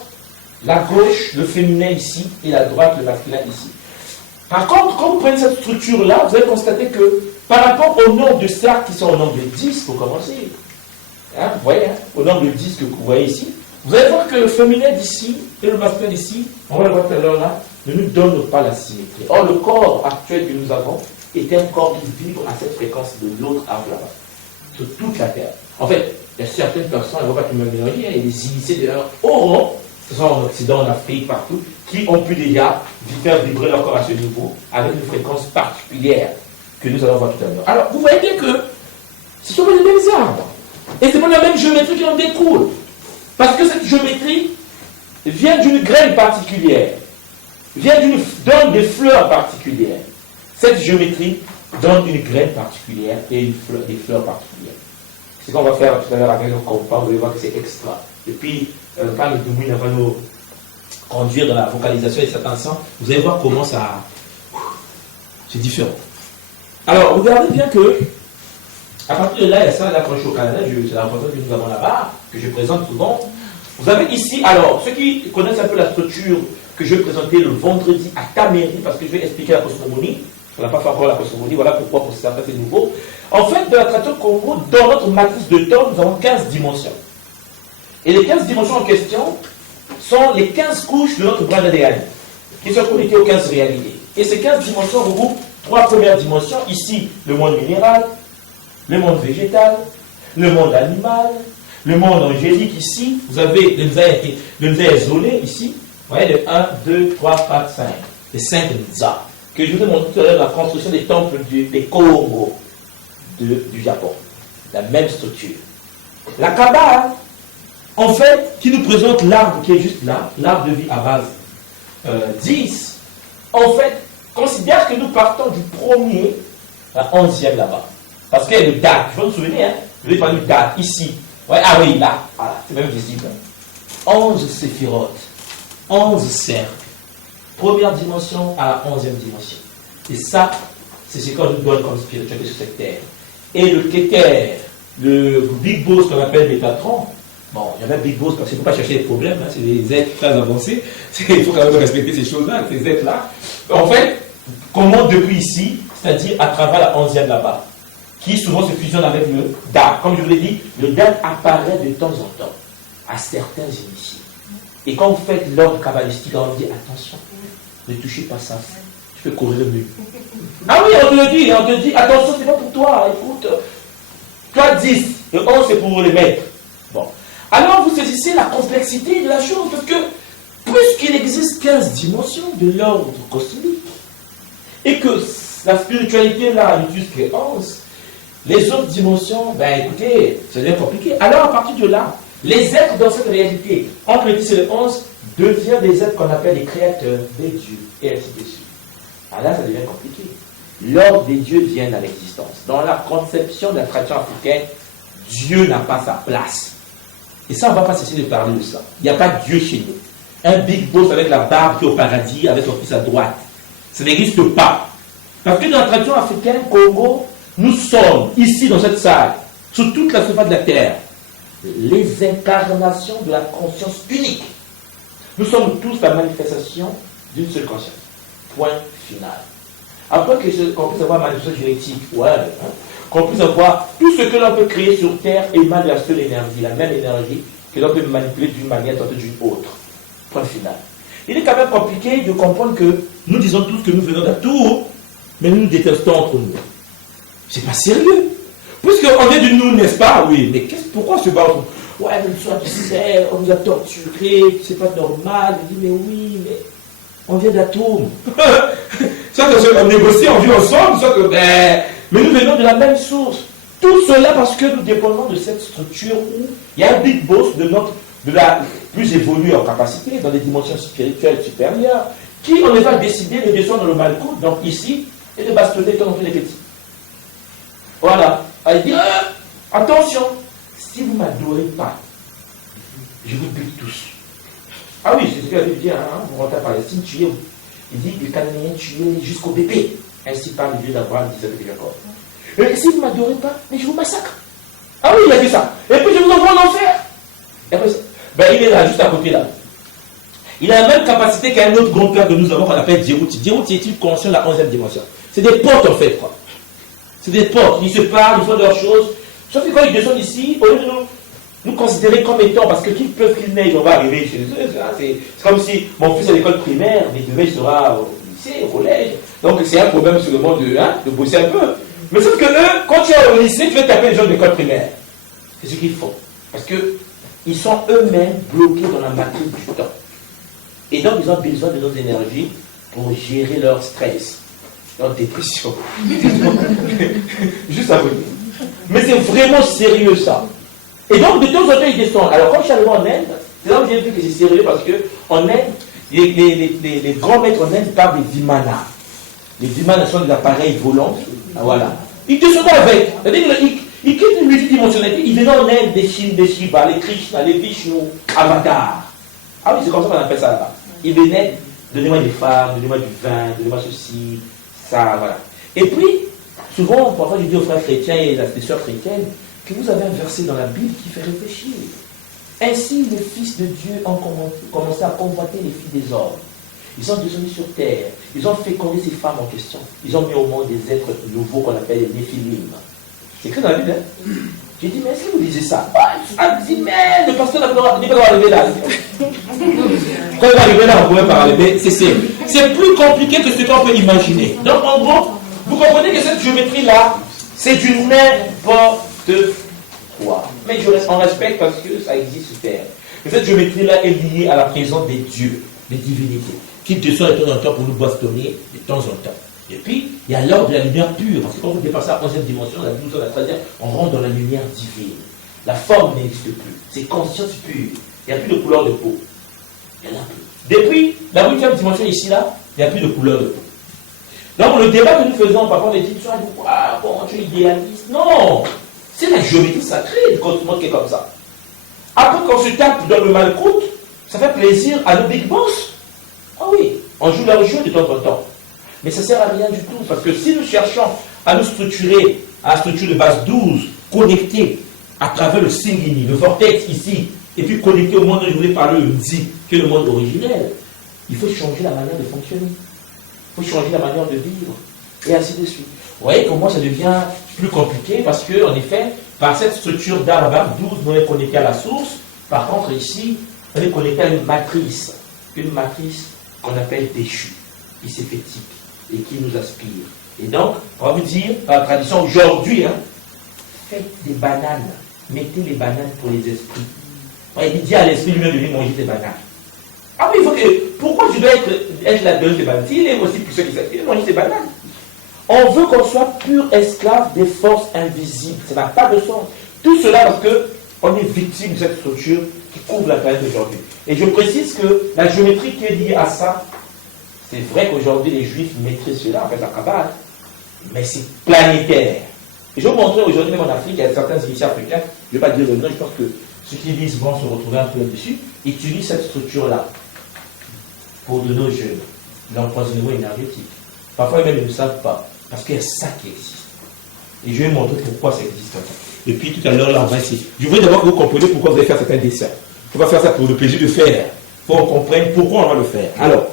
la gauche, le féminin ici, et la droite, le masculin ici. Par contre, quand vous prenez cette structure-là, vous allez constater que par rapport au nombre de cercles qui sont au nombre de 10, pour commencer, hein, vous voyez, hein, au nombre de 10 que vous voyez ici, vous allez voir que le féminin d'ici et le masculin d'ici, on va le voir tout à l'heure là, ne nous donnent pas la symétrie. Or, le corps actuel que nous avons est un corps qui vibre à cette fréquence de l'autre arbre là-bas, sur toute la Terre. En fait, il y a certaines personnes, elles ne vont pas tout me mélanger, il y a des initiés d'ailleurs au rang, ce soit en Occident, en Afrique, partout, qui ont pu déjà faire vibrer leur corps à ce niveau avec une fréquence particulière que nous allons voir tout à l'heure. Alors, vous voyez bien que ce sont les mêmes arbres. Et c'est pas la même géométrie qui en découle. Parce que cette géométrie vient d'une graine particulière, donne des fleurs particulières. Cette géométrie donne une graine particulière et des fleurs particulières. C'est ce qu'on va faire tout à l'heure avec nos compas, vous allez voir que c'est extra. Et puis, quand le Doumouine va nous conduire dans la vocalisation et certains sens, vous allez voir comment ça... C'est différent. Alors, regardez bien que, à partir de là, il y a ça, là, quand je suis au Canada, c'est la représentation que nous avons là-bas, que je présente souvent. Vous avez ici, alors, ceux qui connaissent un peu la structure que je vais présenter le vendredi à Taméry, parce que je vais expliquer la cosmogonie. On n'a pas fait encore la cosmogonie, voilà pourquoi pour certains c'est nouveau. En fait, dans la tradition Congo, dans notre matrice de temps, nous avons 15 dimensions. Et les 15 dimensions en question sont les 15 couches de notre bras d'ADN, qui sont connectées aux 15 réalités. Et ces 15 dimensions regroupent 3 premières dimensions. Ici, le monde minéral, le monde végétal, le monde animal, le monde angélique ici. Vous avez le Nza isolé ici. Vous voyez, le 1, 2, 3, 4, 5. Les 5 Nza. Que je vous ai montré tout à l'heure la construction des temples des Kongo du Japon. La même structure. La Kabbale, en fait, qui nous présente l'arbre qui est juste là, l'arbre de vie à base 10, en fait, considère que nous partons du premier à 11e là-bas. Parce qu'il y a le date, je vais vous souvenir, hein, je vais parler du date, ici. Ouais, ah oui, là, voilà, c'est même visible. 11 séphirotes, 11 cercles. Première dimension à la 11e dimension. Et ça, c'est ce qu'on nous donne comme spiritualité sur cette terre. Et le Keter, le Big Boss qu'on appelle Métatron, bon, il y avait Big Boss parce qu'il ne faut pas chercher des problèmes, hein, c'est des êtres très avancés, il faut quand même respecter ces choses-là, ces êtres-là. En fait, comment depuis ici, c'est-à-dire à travers la 11e là-bas, qui souvent se fusionne avec le DAT. Comme je vous l'ai dit, le DAT apparaît de temps en temps à certains initiés. Et quand vous faites l'ordre kabbalistique, on vous dit attention, ne touchez pas ça, tu peux courir mieux. Ah oui, on te dit, attention, c'est pas pour toi, écoute, toi 10, et 11 c'est pour les maîtres. Bon. Alors vous saisissez la complexité de la chose, parce que puisqu'il existe 15 dimensions de l'ordre cosmique, et que la spiritualité là n'utilise que 11, les autres dimensions, ben écoutez, ça devient compliqué. Alors à partir de là, les êtres dans cette réalité, entre le 10 et le 11, deviennent des êtres qu'on appelle les créateurs des dieux, et ainsi de suite. Alors là, ça devient compliqué. L'ordre des dieux vient à l'existence. Dans la conception de la tradition africaine, Dieu n'a pas sa place. Et ça, on ne va pas cesser de parler de ça. Il n'y a pas de Dieu chez nous. Un big boss avec la barbe qui est au paradis, avec son fils à droite. Ça n'existe pas. Parce que dans la tradition africaine, Congo, nous sommes, ici dans cette salle, sur toute la surface de la terre, les incarnations de la conscience unique. Nous sommes tous la manifestation d'une seule conscience. Point final. Après qu'on puisse avoir une manifestation génétique, ouais, hein, qu'on puisse avoir tout ce que l'on peut créer sur terre émane de la seule énergie, la même énergie que l'on peut manipuler d'une manière ou d'une autre. Point final. Il est quand même compliqué de comprendre que nous disons tous que nous venons d'Atour, mais nous nous détestons entre nous. C'est pas sérieux. Puisqu'on vient de nous, n'est-ce pas? Oui, mais pourquoi se battre? Ouais, mais soit tu sais, on nous a torturés, c'est pas normal. Il dit, mais oui, mais on vient d'atomes. Soit qu'on négocie, on vit ensemble, soit que, mais nous venons de la même source. Tout cela parce que nous dépendons de cette structure où il y a un big boss de la plus évoluée en capacité, dans des dimensions spirituelles supérieures, qui on va décider de descendre dans le malcoute, donc ici, et de bastonner quand on fait les petits. Voilà. Il dit, attention, si vous ne m'adorez pas, je vous bute tous. Ah oui, c'est ce qu'il a dit, hein, vous rentrez à Palestine, tuez-vous. Il dit, les Cananéens tuez jusqu'au bébé. Ainsi parle le Dieu d'Abraham, d'Isaac et de Jacob. Et si vous ne m'adorez pas, mais je vous massacre. Ah oui, il a dit ça. Et puis je vous envoie en enfer. Et après, ben, il est là, juste à côté là. Il a la même capacité qu'un autre grand-père que nous avons qu'on appelle Djerouti. Djerouti est-il conscient de la 11e dimension? C'est des potes en fait, quoi. C'est des potes, ils se parlent, ils font leurs choses. Sauf que quand ils descendent ici, au lieu de nous considérer comme étant, parce que qu'ils peuvent qu'il neige, on va arriver chez eux. C'est comme si mon fils à l'école primaire, mais demain il sera au lycée, au collège. Donc c'est un problème sur le monde de bosser un peu. Mais sauf que eux, quand tu es au lycée, tu vas taper les gens de l'école primaire. C'est ce qu'ils font. Parce qu'ils sont eux-mêmes bloqués dans la matrice du temps. Et donc ils ont besoin de nos énergies pour gérer leur stress, leur dépression. Juste à vous dire. Mais c'est vraiment sérieux ça. Et donc de temps en temps ils descendent. Alors quand je suis arrivé en Inde, c'est là où j'ai vu que c'est sérieux parce qu'en Inde, les grands maîtres en Inde parlent des vimanas. Les vimanas sont des appareils volants. Voilà. Ils descendent avec. C'est-à-dire qu'ils quittent une multidimensionnalité. Ils viennent en Inde des Shiva, les Krishna, les Vishnu, Avatar. Ah oui, c'est comme ça qu'on appelle ça là-bas. Ils venaient, donnez-moi des femmes, donnez-moi du vin, donnez-moi ceci, ça, voilà. Et puis, souvent, parfois, je dis aux frères chrétiens et aux sœurs chrétiennes que vous avez un verset dans la Bible qui fait réfléchir. Ainsi, les fils de Dieu ont commencé à convoiter les filles des hommes. Ils sont descendus sur terre. Ils ont fécondé ces femmes en question. Ils ont mis au monde des êtres nouveaux qu'on appelle les néphilim. C'est écrit dans la Bible, hein? J'ai dit, mais est-ce que vous lisez ça? Ah, dit, mais le pasteur n'est pas arrivé là. Quand il va arriver là, on ne pourrait pas arriver. C'est plus compliqué que ce qu'on peut imaginer. Donc, en gros, vous comprenez que cette géométrie-là, c'est du n'importe quoi. Mais on respecte parce que ça existe sur Terre. Et cette géométrie-là est liée à la présence des dieux, des divinités, qui descendent de temps en temps pour nous bastonner de temps en temps. Et puis, il y a l'ordre de la lumière pure, parce que quand vous dépassez la 11e dimension, la 12e, la 13e, on rentre dans la lumière divine. La forme n'existe plus. C'est conscience pure. Il n'y a plus de couleur de peau. Il n'y en a plus. Depuis la 8e dimension ici, là, il n'y a plus de couleur de peau. Donc, le débat que nous faisons, parfois, on dit, tu as bon, tu es idéaliste. Non! C'est la géométrie sacrée du continent qui est comme ça. Après, quand on se tape dans le malcoute, ça fait plaisir à nos big boss. Ah oui, on joue leur jeu de temps en temps. Mais ça ne sert à rien du tout, parce que si nous cherchons à nous structurer à la structure de base 12, connecté à travers le Singini, le vortex ici, et puis connecté au monde dont je voulais parler, le Nzi, qui est le monde originel, il faut changer la manière de fonctionner. Il faut changer la manière de vivre, et ainsi de suite. Vous voyez comment ça devient plus compliqué, parce que, en effet, par cette structure d'Arabam 12, on est connecté à la source. Par contre, ici, on est connecté à une matrice qu'on appelle déchue, qui s'effétique et qui nous aspire. Et donc, on va vous dire, dans la tradition aujourd'hui, faites des bananes, mettez les bananes pour les esprits. Il dit à l'esprit lui-même de venir manger des bananes. Ah oui, il faut pourquoi je dois être la donne des bananes? Il est aussi puissant que ça. Il mange des bananes. On veut qu'on soit pur esclave des forces invisibles. Ça n'a pas de sens. Tout cela parce qu'on est victime de cette structure qui couvre la planète aujourd'hui. Et je précise que la géométrie qui est liée à ça, c'est vrai qu'aujourd'hui les Juifs maîtrisent cela, en fait, la Kabbale, mais c'est planétaire. Et je vais vous montrer aujourd'hui, même en Afrique, il y a certains initiés africains, je ne vais pas dire le nom, je pense que ceux qui lisent vont se retrouver un peu là-dessus, utilisent cette structure-là pour de nos jeunes, l'empoisonnement énergétique. Parfois, même ils ne savent pas, parce qu'il y a ça qui existe. Et je vais vous montrer pourquoi ça existe comme ça. Et puis tout à l'heure, là, on va essayer. Je voudrais d'abord que vous compreniez pourquoi vous allez faire certains dessins. On va faire ça pour le plaisir de faire. Il faut qu'on comprenne pourquoi on va le faire. Alors,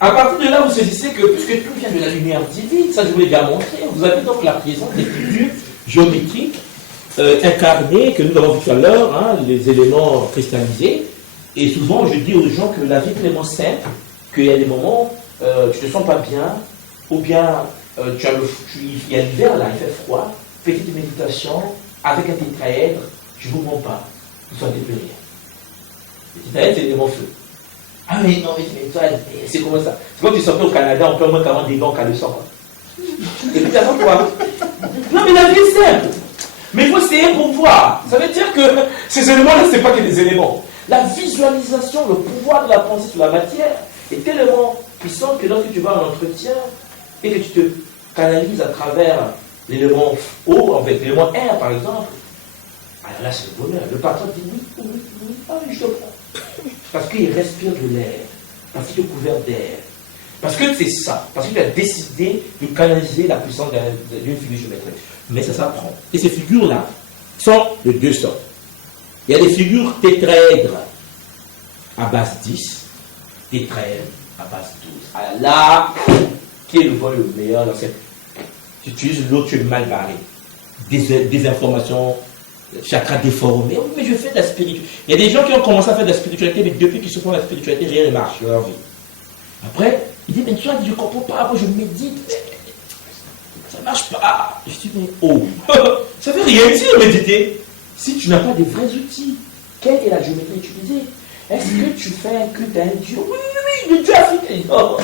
à partir de là, vous saisissez que, puisque tout vient de la lumière divine, ça je voulais bien montrer, vous avez donc la présence des figures géométriques incarnées que nous avons vu tout à l'heure, hein, les éléments cristallisés. Et souvent, je dis aux gens que la vie est tellement simple qu'il y a des moments, tu ne te sens pas bien, ou bien il y a l'hiver là, il fait froid, petite méditation, avec un tétraèdre, je ne vous mens pas, vous ne sentez plus rien. Le tétraèdre, c'est l'élément feu. Ah mais non, mais toi, c'est comment ça? C'est comme tu sortais au Canada, on peut au moins 40 des banques à le sang. Et puis t'as quoi? Non mais la vie est simple. Mais il faut essayer pour voir. Ça veut dire que ces éléments-là, ce n'est pas que des éléments. La visualisation, le pouvoir de la pensée sur la matière est tellement puissant que lorsque tu vas en entretien et que tu te canalises à travers l'élément eau, en fait, l'élément air par exemple, alors là c'est le bonheur. Le patron dit oui, ah oui, je te prends. Parce qu'il respire de l'air, parce qu'il est couvert d'air. Parce que c'est ça, parce qu'il a décidé de canaliser la puissance d'une figure géométrique. Mais ça s'apprend. Et ces figures-là sont de deux sortes. Il y a des figures tétraèdres à base 10, tétraèdres à base 12. Alors là, qui est le bon le meilleur dans cette... Tu utilises l'autre, tu es mal barré. Des informations, chakra déformé. Oui, mais je fais de la spiritualité. Il y a des gens qui ont commencé à faire de la spiritualité, mais depuis qu'ils se font de la spiritualité, rien ne marche dans leur vie. Après, il dit, mais tu vois, je ne comprends pas, moi je médite, mais ça ne marche pas. Je dis, mais oh, ça ne veut rien dire méditer. Si tu n'as pas de vrais outils, quelle est la géométrie utilisée? Est-ce que tu fais un culte à un Dieu? Oui, le Dieu africain. Oh,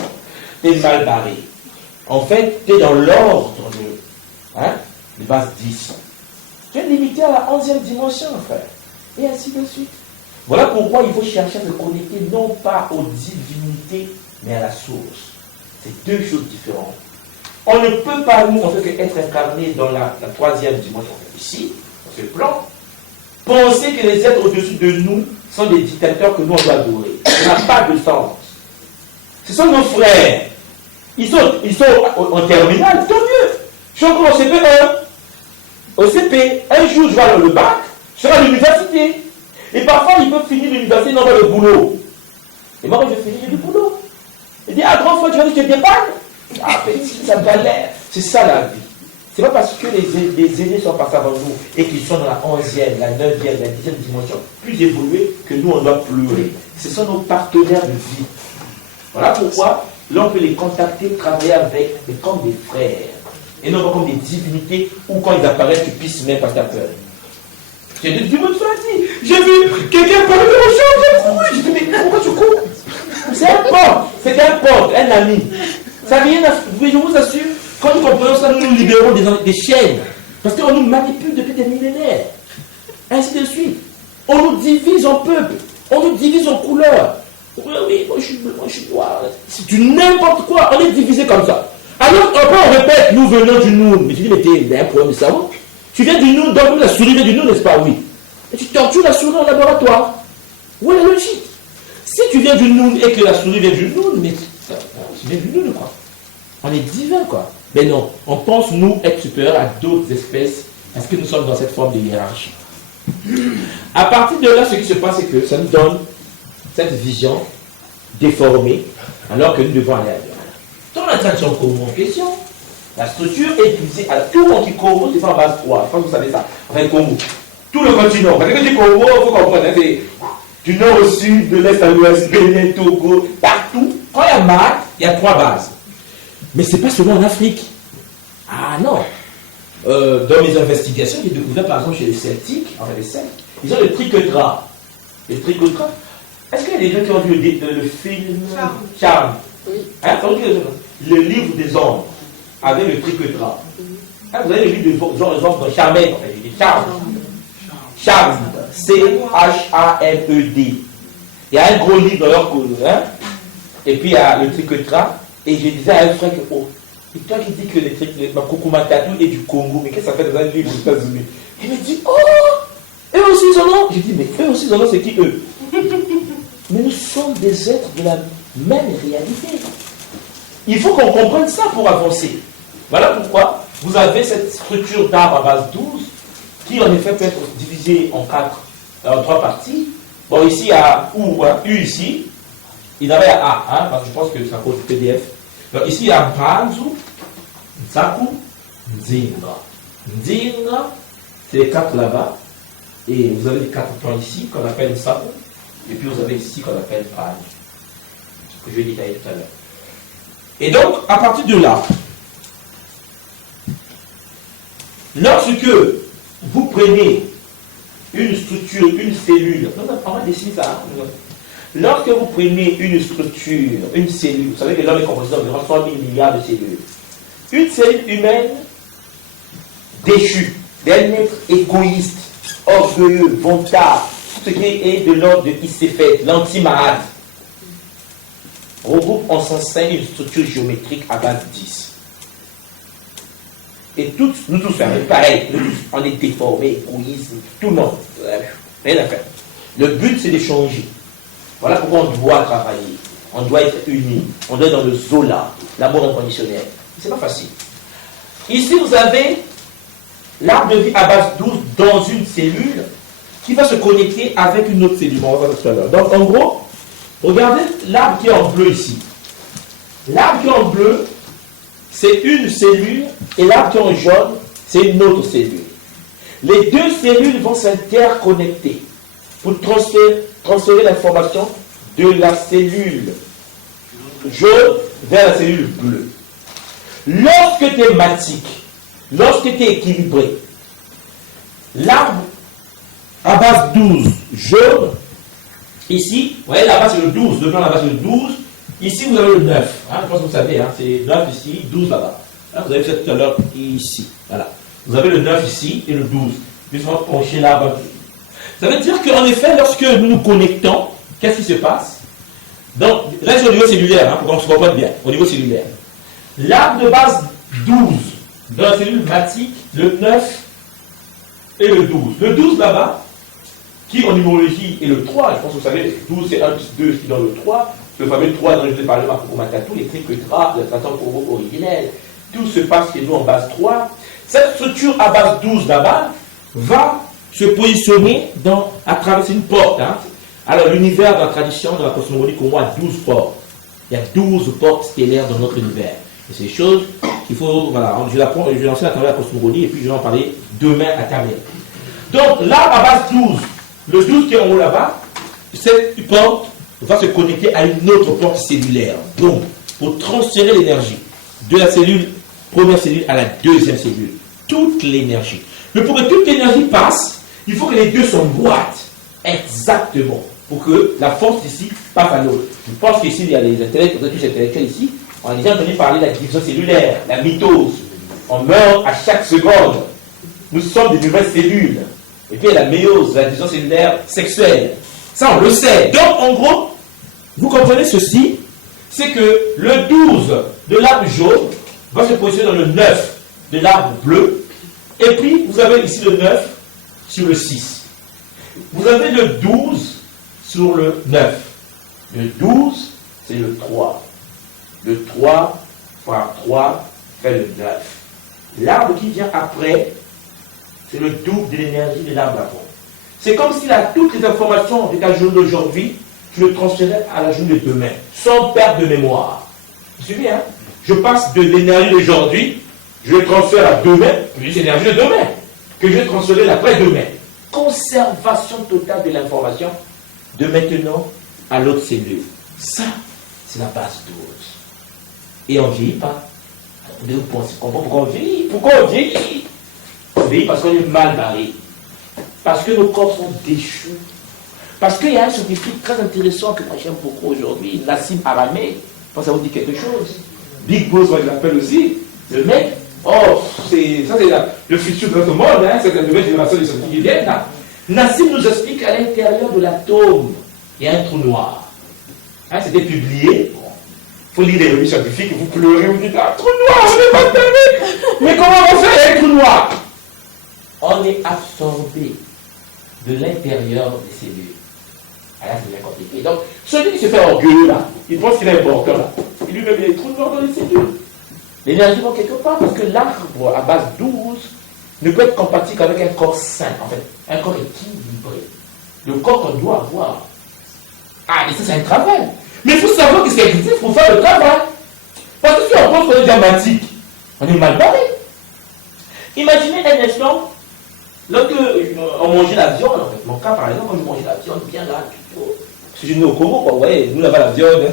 tu es mal barré. En fait, tu es dans l'ordre de base 10. Tu es limité à la 11e dimension, frère. Et ainsi de suite. Voilà pourquoi il faut chercher à se connecter non pas aux divinités, mais à la source. C'est deux choses différentes. On ne peut pas, nous, en fait, être incarné dans la 3e dimension, ici, dans ce plan, penser que les êtres au-dessus de nous sont des dictateurs que nous, on doit adorer. Ça n'a pas de sens. Ce sont nos frères. Ils sont en terminale, tant mieux. Je suis encore au CP1. Au CP, un jour, je vais dans le bac, je serai à l'université. Et parfois, ils peuvent finir l'université, non pas le boulot. Et moi, quand je finis, j'ai du boulot. Il dit, ah, grand fois, tu vas dire, je te dépanne. Ah, petit, ça galère. C'est ça la vie. C'est pas parce que les aînés sont passés avant nous et qu'ils sont dans la 11e, la 9e, la 10e dimension plus évoluée que nous, on doit pleurer. Ce sont nos partenaires de vie. Voilà pourquoi l'on peut les contacter, travailler avec, mais comme des frères. Et non pas comme des divinités où quand ils apparaissent, tu pisses même parce que tu as peur. J'ai dit, j'ai vu quelqu'un parler au champ, j'ai couru. J'ai dit, mais pourquoi tu cours? C'est un pote, c'est un pote, un ami. Ça n'a rien à faire. Je vous assure, quand nous comprenons ça, nous nous libérons des chaînes. Parce qu'on nous manipule depuis des millénaires. Ainsi de suite. On nous divise en peuples. On nous divise en couleurs. Oui, moi je suis bleu, moi je suis noir. C'est du n'importe quoi. On est divisé comme ça. Alors, après on répète, nous venons du Noun. Mais tu dis, mais t'es un problème de cerveau. Tu viens du Noun, donc la souris vient du Noun, n'est-ce pas? Oui. Et tu tortures la souris en laboratoire. Où est la logique? Si tu viens du Noun et que la souris vient du Noun, mais tu viens du Noun, quoi. On est divin, quoi. Mais non, on pense, nous, être supérieurs à d'autres espèces parce que nous sommes dans cette forme de hiérarchie. À partir de là, ce qui se passe, c'est que ça nous donne cette vision déformée, alors que nous devons aller ailleurs. Dans la tradition Komo en question, la structure est utilisée à tout le monde qui Komo, c'est fait en base 3. Je pense que vous savez ça. Enfin, Komo. Tout le continent. Quand tu dis Komo, il faut comprendre. C'est du nord au sud, de l'est à l'ouest, Bénin, Togo, partout. Quand il y a Mac, il y a 3 bases. Mais ce n'est pas seulement en Afrique. Ah non. Dans mes investigations, j'ai découvert par exemple chez les Celtiques, enfin les Celtes, ils ont le triquetra. Le tricotra. Est-ce qu'il y a des gens qui ont vu le film Charme? Oui. Hein? Le livre des ombres avec le tricotra. Hein, vous avez le livre des ombres dans Charmed, Charme. Charmed. C-H-A-M-E-D. Il y a un gros livre dans leur cause. Hein? Et puis il y a le tricotra. Et je disais à un frère que, oh, et toi qui dis que les trucs, ma Kukumatatou est du Congo, mais qu'est-ce que ça fait dans un livre aux États-Unis? Il me dit, oh, eux aussi ils en ont. J'ai dit, mais eux aussi ils en ont, c'est qui eux? Mais nous sommes des êtres de la même réalité. Il faut qu'on comprenne ça pour avancer. Voilà pourquoi vous avez cette structure d'arbre à base 12 qui en effet peut être divisée en trois parties. Bon, ici il y a U ici. Il y avait A, hein, parce que je pense que ça cause PDF. Donc ici il y a Mpanzu, Nsaku, Nzinga. Nzinga, c'est les 4 là-bas. Et vous avez les 4 points ici qu'on appelle Nsaku. Et puis vous avez ici qu'on appelle Mpanzu. Que je vais détailler tout à l'heure. Et donc, à partir de là, lorsque vous prenez une structure, une cellule, on va dessiner ça. Lorsque vous prenez une structure, une cellule, vous savez que l'homme est composé d'environ 100 000 milliards de cellules. Une cellule humaine déchue, d'un être égoïste, orgueilleux, vantard, tout ce qui est de l'ordre de Isséphet, l'anti-mahad, regroupe en son sein une structure géométrique à base 10. Et tous, nous tous, pareil, nous tous, on est déformés, égoïstes, tout le monde, rien à faire. Le but, c'est de changer. Voilà pourquoi on doit travailler, on doit être unis, on doit être dans le Zola, l'amour inconditionnel. C'est pas facile. Ici, vous avez l'arbre de vie à base 12 dans une cellule qui va se connecter avec une autre cellule. On va voir ça tout à l'heure. Donc, en gros, regardez l'arbre qui est en bleu ici. L'arbre qui est en bleu, c'est une cellule, et l'arbre qui est en jaune, c'est une autre cellule. Les deux cellules vont s'interconnecter pour transférer l'information de la cellule jaune vers la cellule bleue. Lorsque tu es matique, lorsque tu es équilibré, l'arbre à base 12 jaune, ici, vous voyez là-bas c'est le 12, le blanc là-bas c'est le 12, ici vous avez le 9, hein, je pense que vous savez, hein, c'est 9 ici, 12 là-bas. Hein, vous avez fait tout à l'heure ici, voilà. Vous avez le 9 ici et le 12. Puis on va pencher là-bas un peu. Ça veut dire qu'en effet, lorsque nous nous connectons, qu'est-ce qui se passe? Donc, là c'est au niveau cellulaire, hein, pour qu'on se comprenne bien, au niveau cellulaire. L'arbre de base 12, dans la cellule matique, le 9 et le 12. Le 12 là-bas, qui en numérologie est le 3, je pense que vous savez, 12 c'est 1 plus 2 qui donne le 3, le fameux 3 dont je vous ai parlé pour Matatou, les triquetra, le traitement pour originel, tout se passe chez nous en base 3. Cette structure à base 12 là-bas va se positionner à travers une porte. Hein. Alors l'univers dans la tradition, dans la cosmologie, au moins 12 portes. Il y a 12 portes stellaires dans notre univers. Et c'est des choses qu'il faut, voilà, je vais lancer à travers la cosmologie et puis je vais en parler demain à terminer. Donc là, à base 12, le 12 qui est en haut là-bas, cette porte va se connecter à une autre porte cellulaire. Donc, pour transférer l'énergie de la première cellule à la deuxième cellule, toute l'énergie. Mais pour que toute l'énergie passe, il faut que les deux s'emboîtent exactement pour que la force ici passe à l'autre. Je pense qu'ici, il y a les intellectuels ici, on a déjà entendu parler de la division cellulaire, la mitose. On meurt à chaque seconde. Nous sommes des nouvelles cellules. Et puis il y a la méiose, la division cellulaire sexuelle. Ça, on le sait. Donc, en gros, vous comprenez ceci, c'est que le 12 de l'arbre jaune va se positionner dans le 9 de l'arbre bleu. Et puis, vous avez ici le 9 sur le 6. Vous avez le 12 sur le 9. Le 12, c'est le 3. Le 3 par 3 fait le 9. L'arbre qui vient après, c'est le double de l'énergie de l'arbre d'avant. C'est comme si là, toutes les informations de ta journée d'aujourd'hui, tu le transférais à la journée de demain, sans perte de mémoire. Vous suivez, hein? Je passe de l'énergie d'aujourd'hui, je le transfère à demain, puis l'énergie de demain, que je vais transférer l'après-demain. Conservation totale de l'information de maintenant à l'autre cellule. Ça, c'est la base 12. Et on ne vieillit pas. Vous pensez pourquoi on vieillit? Pourquoi on vieillit? On vieillit parce qu'on est mal barré. Parce que nos corps sont déchus. Parce qu'il y a un scientifique très intéressant que moi j'aime beaucoup aujourd'hui, Nassim Aramey. Je pense que ça vous dit quelque chose. Big Boss, moi je l'appelle aussi. Le mec, ça c'est le futur de notre monde, hein, c'est la nouvelle génération de scientifiques qui viennent là. Nassim nous explique qu'à l'intérieur de l'atome, il y a un trou noir. Hein, c'était publié. Il faut lire les revues scientifiques et vous pleurez, vous dites, ah, trou noir, on n'est pas permis. Mais comment on fait un trou noir? On est absorbé de l'intérieur des cellules. Alors, c'est bien compliqué. Donc, celui qui se fait orgueilleux là, il pense qu'il est important là. Il lui-même, il y a des trous noirs dans les cellules. L'énergie va quelque part parce que l'arbre à base 12 ne peut être compatible qu'avec un corps sain, en fait. Un corps équilibré. Le corps qu'on doit avoir. Ah, mais ça, c'est un travail. Mais il faut savoir que c'est existe pour faire le travail. Parce que si on pense qu'on est dramatique, on est mal barré. Imaginez un instant, lorsque on mangeait la viande, en fait. Mon cas, par exemple, quand je mangeais la viande, bien là, parce que je suis né au Congo, quoi. Vous voyez, nous là-bas, la viande,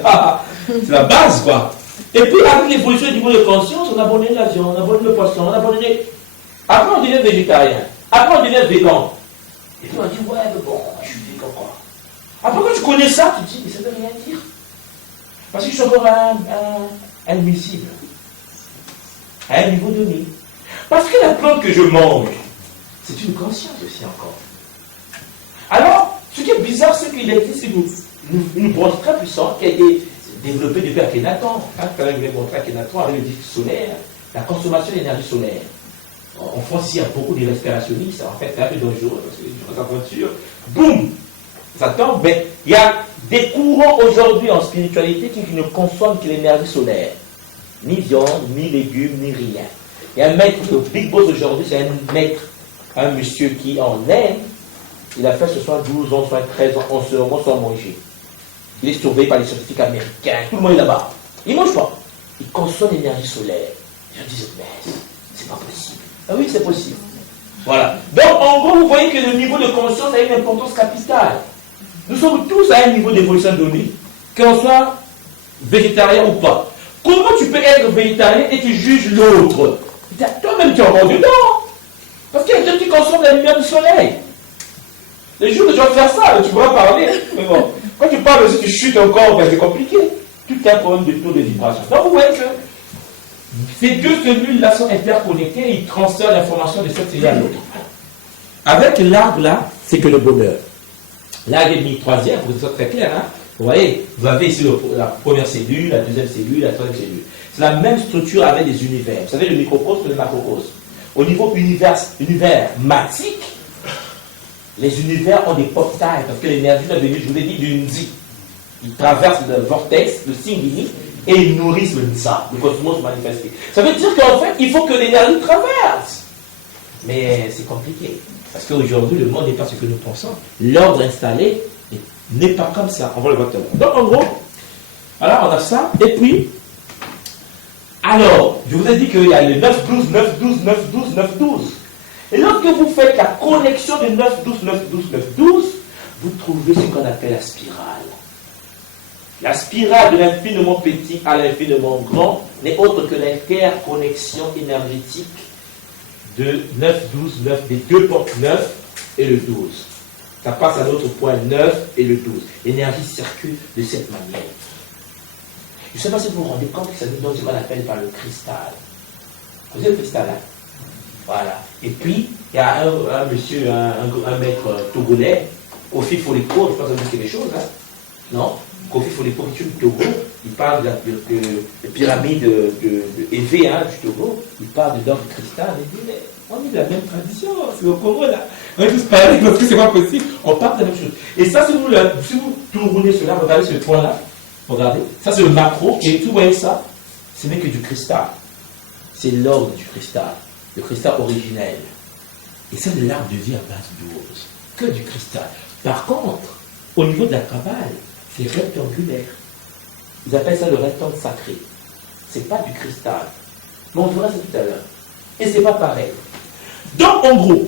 c'est la base, quoi. Et puis, avec l'évolution du niveau de conscience, on abandonne la viande, on abandonne le poisson, on abandonne. Après, on devient végétarien. Après, on devient végan. Et puis, on dit, ouais, mais bon, je suis végan, quoi. Après, quand tu connais ça, tu te dis, mais ça ne veut rien dire. Parce que je suis encore admissible. À un niveau donné. Parce que la plante que je mange, c'est une conscience aussi encore. Alors, ce qui est bizarre, c'est qu'il existe une branche très puissante qui a été développée depuis Akhenaton. Quand même, les montré Akhenaton avec le disque solaire, la consommation d'énergie solaire. En France, il y a beaucoup de respirationnistes. En fait, c'est un peu dangereux parce que les gens s'aventurent. Boum! Ça tombe. Mais il y a des courants aujourd'hui en spiritualité qui ne consomment que l'énergie solaire. Ni viande, ni légumes, ni rien. Il y a un maître, le Big Boss aujourd'hui, c'est un maître, un monsieur qui en Inde, il a fait ce soir 12 ans, soit 13 ans, en ce moment sans manger. Il est surveillé par les scientifiques américains, tout le monde est là-bas. Il ne mange pas. Il consomme l'énergie solaire. Je dis, mais c'est pas possible. Ah oui, c'est possible. Voilà. Donc, en gros, vous voyez que le niveau de conscience a une importance capitale. Nous sommes tous à un niveau d'évolution donné, qu'on soit végétarien ou pas. Comment tu peux être végétarien et tu juges l'autre? Toi-même, tu es encore dedans. Parce qu'il y a des gens qui consomment la lumière du soleil. Les jours que tu vas faire ça, tu pourras parler. Mais bon, quand tu parles aussi, tu chutes encore, ben c'est compliqué. Tout est un problème de taux de vibration. Donc, vous voyez que ces deux cellules-là sont interconnectées et ils transfèrent l'information de cette cellule à l'autre. Avec l'arbre là, c'est que le bonheur. L'arbre est mis troisième, pour que ce soit très clair. Hein? Vous voyez, vous avez ici la première cellule, la deuxième cellule, la troisième cellule. C'est la même structure avec des univers. Vous savez, le microcosme et le macrocosme. Au niveau univers matique, les univers ont des portails, parce que l'énergie est venue, je vous l'ai dit, du Nzi. Ils traversent le vortex, le Singini, et ils nourrissent le Nza, le cosmos manifesté. Ça veut dire qu'en fait, il faut que l'énergie traverse. Mais c'est compliqué. Parce qu'aujourd'hui, le monde n'est pas ce que nous pensons. L'ordre installé n'est pas comme ça. On va le voir tout à l'heure. Donc, en gros, voilà, on a ça. Et puis, alors, je vous ai dit qu'il y a le 9, 12, 9, 12, 9, 12, 9, 12. Et lorsque vous faites la connexion de 9, 12, 9, 12, 9, 12, vous trouvez ce qu'on appelle la spirale. La spirale de l'infiniment petit à l'infiniment grand n'est autre que l'interconnexion énergétique de 9, 12, 9, des deux portes 9 et le 12. Ça passe à l'autre point 9 et le 12. L'énergie circule de cette manière. Je ne sais pas si vous vous rendez compte que ça nous donne ce qu'on appelle par le cristal. Vous avez le cristal, hein? Voilà. Et puis, il y a un monsieur, un maître togolais, Kofi Foliko, je pense que vous avez quelque chose, hein? Non? Kofi Foliko, qui est du Togo, il parle de la pyramide de Évé, hein, du Togo, il parle de l'or du cristal, il dit, mais on est de la même tradition, c'est au Congo, là. On est tous pareils parce que c'est pas possible, on parle de la même chose. Et ça, si vous tournez cela, regardez ce point-là, regardez, ça c'est le macro, et vous voyez ça, ce n'est que du cristal. C'est l'or du cristal, le cristal originel. Et ça, de l'arbre de vie à base d'ose, que du cristal. Par contre, au niveau de la cabale, c'est rectangulaire. Ils appellent ça le rectangle sacré. C'est pas du cristal. Mais on verra ça tout à l'heure. Et c'est pas pareil. Donc, en gros,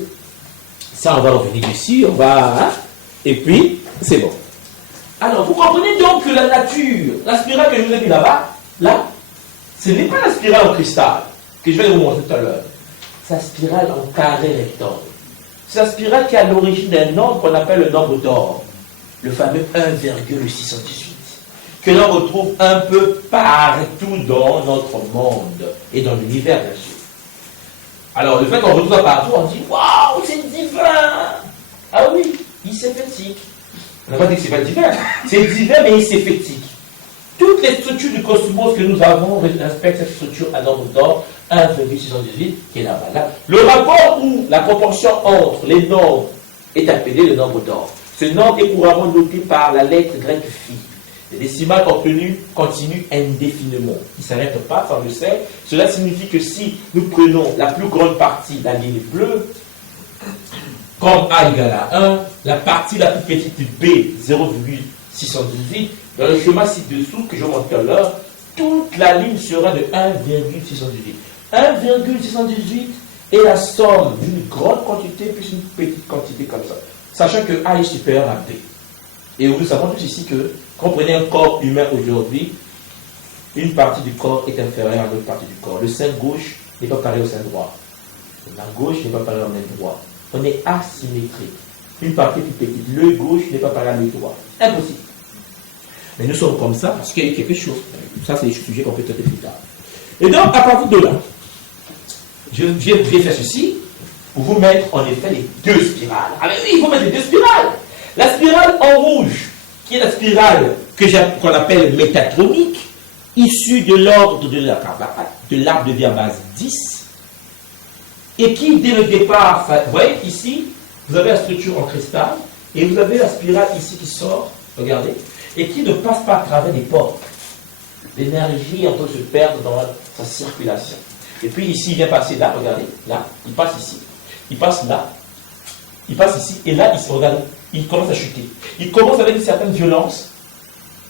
ça, on va revenir dessus, on va... Hein, et puis, c'est bon. Alors, vous comprenez donc que la nature, la spirale que je vous ai mis là-bas, là, ce n'est pas la spirale en cristal, que je vais vous montrer tout à l'heure. C'est la spirale en carré rectangle. C'est la spirale qui est à l'origine d'un nombre qu'on appelle le nombre d'or. le fameux 1,618, que l'on retrouve un peu partout dans notre monde et dans l'univers, bien sûr. Alors, le fait qu'on retrouve ça partout, on dit waouh, c'est divin! Ah oui, il s'effectique. On n'a pas dit que c'est pas divin, c'est divin, mais il s'effectique. Toutes les structures du cosmos que nous avons respectent cette structure à nombre d'or, 1,618, qui est là-bas. Là, le rapport où la proportion entre les nombres est appelé le nombre d'or. Ce nombre est couramment noté par la lettre grecque phi. Les décimales obtenues continuent indéfiniment. Ils ne s'arrêtent pas, ça on le sait. Cela signifie que si nous prenons la plus grande partie, la ligne bleue, comme A égale à 1, la partie la plus petite B, 0,618, dans le schéma ci-dessous que je montre tout à l'heure, toute la ligne sera de 1,618. 1,618 est la somme d'une grande quantité plus une petite quantité comme ça. Sachant que A est supérieur à B. Et nous savons tous ici que, quand on prenait un corps humain aujourd'hui, une partie du corps est inférieure à l'autre partie du corps. Le sein gauche n'est pas pareil au sein droit. La gauche n'est pas pareil au main droit. On est asymétrique. Une partie plus petite. L'œil gauche n'est pas pareil à l'œil droit. Impossible. Mais nous sommes comme ça parce qu'il y a quelque chose. Ça, c'est des sujets qu'on peut traiter plus tard. Et donc, à partir de là, je vais faire ceci pour vous mettre en effet les deux spirales. Ah mais oui, il faut mettre les deux spirales. La spirale en rouge, qui est la spirale qu'on appelle métatronique, issue de l'ordre de l'arbre de Diabase 10, et qui, dès le départ, vous voyez ici, vous avez la structure en cristal, et vous avez la spirale ici qui sort, regardez, et qui ne passe pas à travers les portes. L'énergie est en train de se perdre dans sa circulation. Et puis ici, il vient passer là, regardez, là, il passe ici, il passe là, il passe ici, et là, regardez, il commence à chuter. Il commence avec une certaine violence,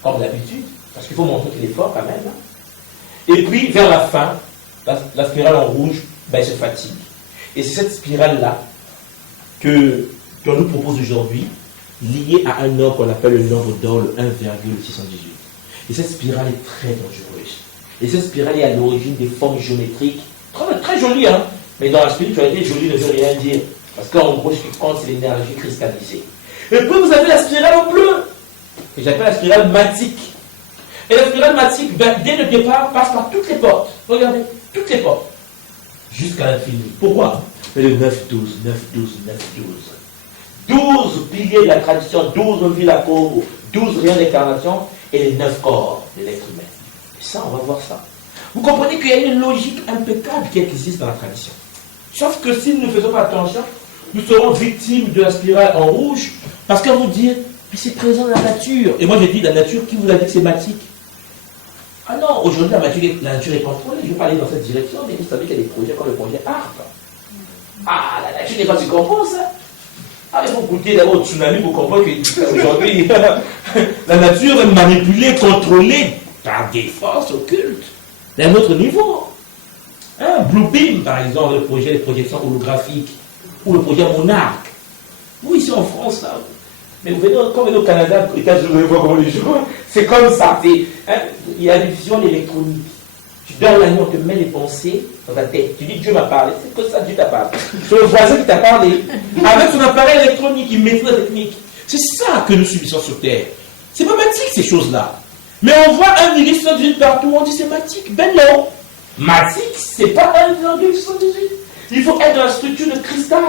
comme d'habitude, parce qu'il faut montrer qu'il est fort quand même. Hein. Et puis, vers la fin, la spirale en rouge, ben, il se fatigue. Et c'est cette spirale-là qu'on nous propose aujourd'hui, liée à un nombre qu'on appelle le nombre d'or, le 1,618. Et cette spirale est très dangereuse. Et cette spirale est à l'origine des formes géométriques, très, très jolies, hein, mais dans la spiritualité, jolie ne veut rien dire. Parce qu'en gros, ce qui compte, c'est l'énergie cristallisée. Et puis, vous avez la spirale en bleu, que j'appelle la spirale matique. Et la spirale matique, ben, dès le départ, passe par toutes les portes. Regardez, toutes les portes. Jusqu'à l'infini. Pourquoi? Mais le 9-12, 9-12, 9-12. 12 piliers de la tradition, 12 villes à Congo, 12 rayons d'incarnation et les 9 corps de l'être humain. Et ça, on va voir ça. Vous comprenez qu'il y a une logique impeccable qui existe dans la tradition. Sauf que si nous ne faisons pas attention, nous serons victimes de la spirale en rouge, parce qu'on vous dit, mais c'est présent dans la nature. Et moi j'ai dit, la nature, qui vous a dit que c'est matique? Ah non, aujourd'hui la nature est contrôlée. Je vais pas aller dans cette direction, mais vous savez qu'il y a des projets comme le projet ARP. Ah, la nature n'est pas succombante, ça. Ah, il faut goûter d'abord au tsunami pour comprendre qu'aujourd'hui, la nature est manipulée, contrôlée par des forces occultes d'un autre niveau. Hein, Bluebeam, par exemple, le projet des projections holographiques, ou le projet Monarque. Vous, ici en France, là, mais vous venez, quand vous venez au Canada, les États-Unis, vous voyez comment les jouent, c'est comme ça. Hein, il y a une vision électronique. Tu dors la nuit, on te met les pensées dans ta tête. Tu dis Dieu m'a parlé, c'est que ça, Dieu t'a parlé. C'est le voisin qui t'a parlé. Avec son appareil électronique, il maîtrise la technique. C'est ça que nous subissons sur Terre. C'est pas matique ces choses-là. Mais on voit un virus partout, on dit c'est matique. Ben non. Matique, c'est pas 1,78. Il faut être dans la structure de cristal,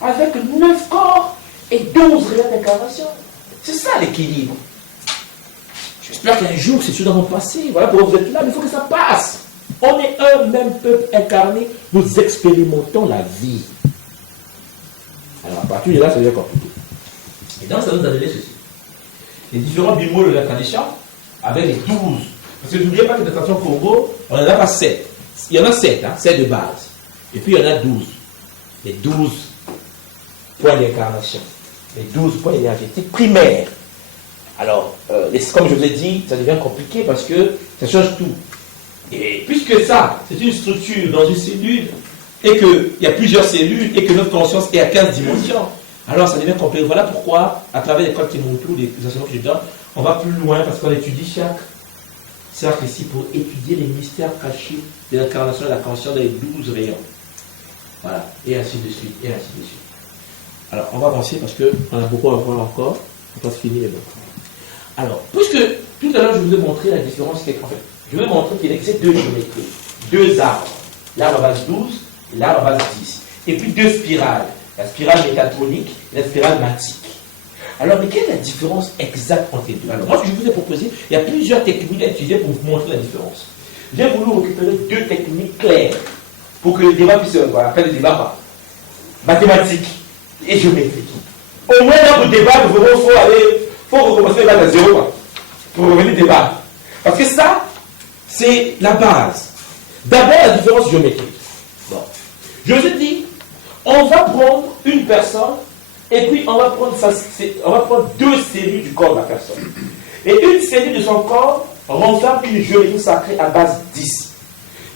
avec 9 corps et 12 rayons d'incarnation. C'est ça l'équilibre. J'espère qu'un jour, ces choses vont passer. Voilà pourquoi vous êtes là, mais il faut que ça passe. On est un même peuple incarné, nous expérimentons la vie. Alors à partir de là, ça devient compliqué. Et donc, ça nous a donné ceci. Les différents bimots de la tradition, avec les 12. Parce que n'oubliez pas que la tradition Congo, on n'en a pas 7. Il y en a 7, hein, 7 de base. Et puis il y en a 12. Les 12 points d'incarnation. Les 12 points énergétiques primaires. Alors, comme je vous ai dit, ça devient compliqué parce que ça change tout. Et puisque ça, c'est une structure dans une cellule, et qu'il y a plusieurs cellules, et que notre conscience est à 15 dimensions, alors ça devient compliqué. Voilà pourquoi, à travers l'école Kimoto, les enseignements que je donne, on va plus loin parce qu'on étudie chaque cercle ici pour étudier les mystères cachés de l'incarnation de la conscience des 12 rayons. Voilà, et ainsi de suite, et ainsi de suite. Alors, on va avancer parce qu'on a beaucoup à voir encore. On passe fini, mais bon. Alors, puisque tout à l'heure je vous ai montré la différence qu'il y a, en fait, je vais montrer qu'il existe deux géométries, deux arbres, l'arbre à base 12 et l'arbre à base 10, et puis deux spirales, la spirale mécatronique et la spirale matique. Alors, mais quelle est la différence exacte entre les deux? Alors, moi, ce que je vous ai proposé, il y a plusieurs techniques à utiliser pour vous montrer la différence. J'ai voulu récupérer deux techniques claires pour que le débat puisse, on appelle le débat mathématique et géométrique. Au moins, dans le débat, il faut recommencer le débat à zéro, quoi, pour revenir au débat. Parce que ça, c'est la base. D'abord, la différence géométrique. Bon. Je vous ai dit, on va prendre une personne et puis on va prendre deux cellules du corps de la personne. Et une cellule de son corps renferme une géométrie sacrée à base 10.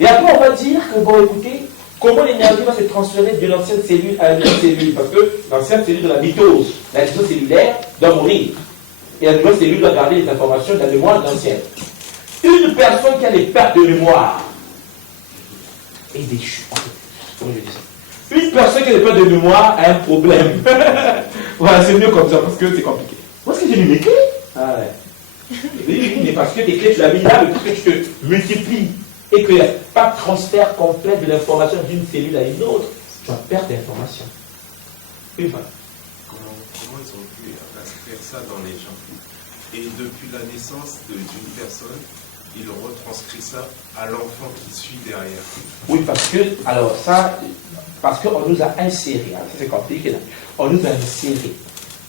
Et après, on va dire que, bon, écoutez, comment l'énergie va se transférer de l'ancienne cellule à une nouvelle cellule? Parce que l'ancienne cellule de la mitose, la division cellulaire, doit mourir. Et la nouvelle cellule doit garder les informations de la mémoire de l'ancienne. Une personne qui a des pertes de mémoire est déchue. Comment je dis ça? Une personne qui a des pertes de mémoire a un problème. Voilà, c'est mieux comme ça parce que c'est compliqué. Où est-ce que j'ai mis mes clés? Ah ouais. Oui, mais parce que tes clés, tu l'as mis là, mais parce que tu te multiplies et qu'il n'y a pas de transfert complet de l'information d'une cellule à une autre, tu vas perdre d'informations. Une fois. Comment ils ont pu inscrire ça dans les gens? Et depuis la naissance d'une personne, il retranscrit ça à l'enfant qui suit derrière. Oui, parce que, alors ça, parce qu'on nous a inséré, hein, c'est compliqué là, on nous a inséré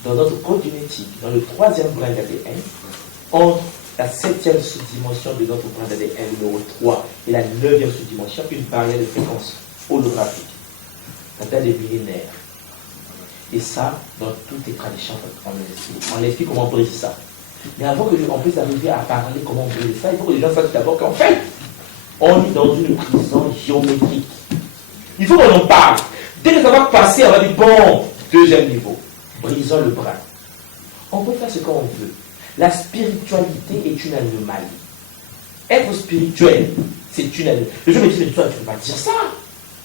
dans notre code génétique, dans le 3e brin d'ADN, entre la 7e sous-dimension de notre brin d'ADN numéro 3 et la 9e sous-dimension, une barrière de fréquence holographique. Ça date des millénaires. Et ça, dans toutes les traditions, on explique comment on brise ça. Mais avant qu'on puisse arriver à parler comment on brise ça, il faut que les gens sachent d'abord qu'en fait, on est dans une prison géométrique. Il faut qu'on en parle. Dès que ça va passer, on va dire, bon, 2e niveau, brisons le brin. On peut faire ce qu'on veut. La spiritualité est une anomalie. Être spirituel, c'est une anomalie. Les gens me disent, mais toi, tu ne peux pas dire ça.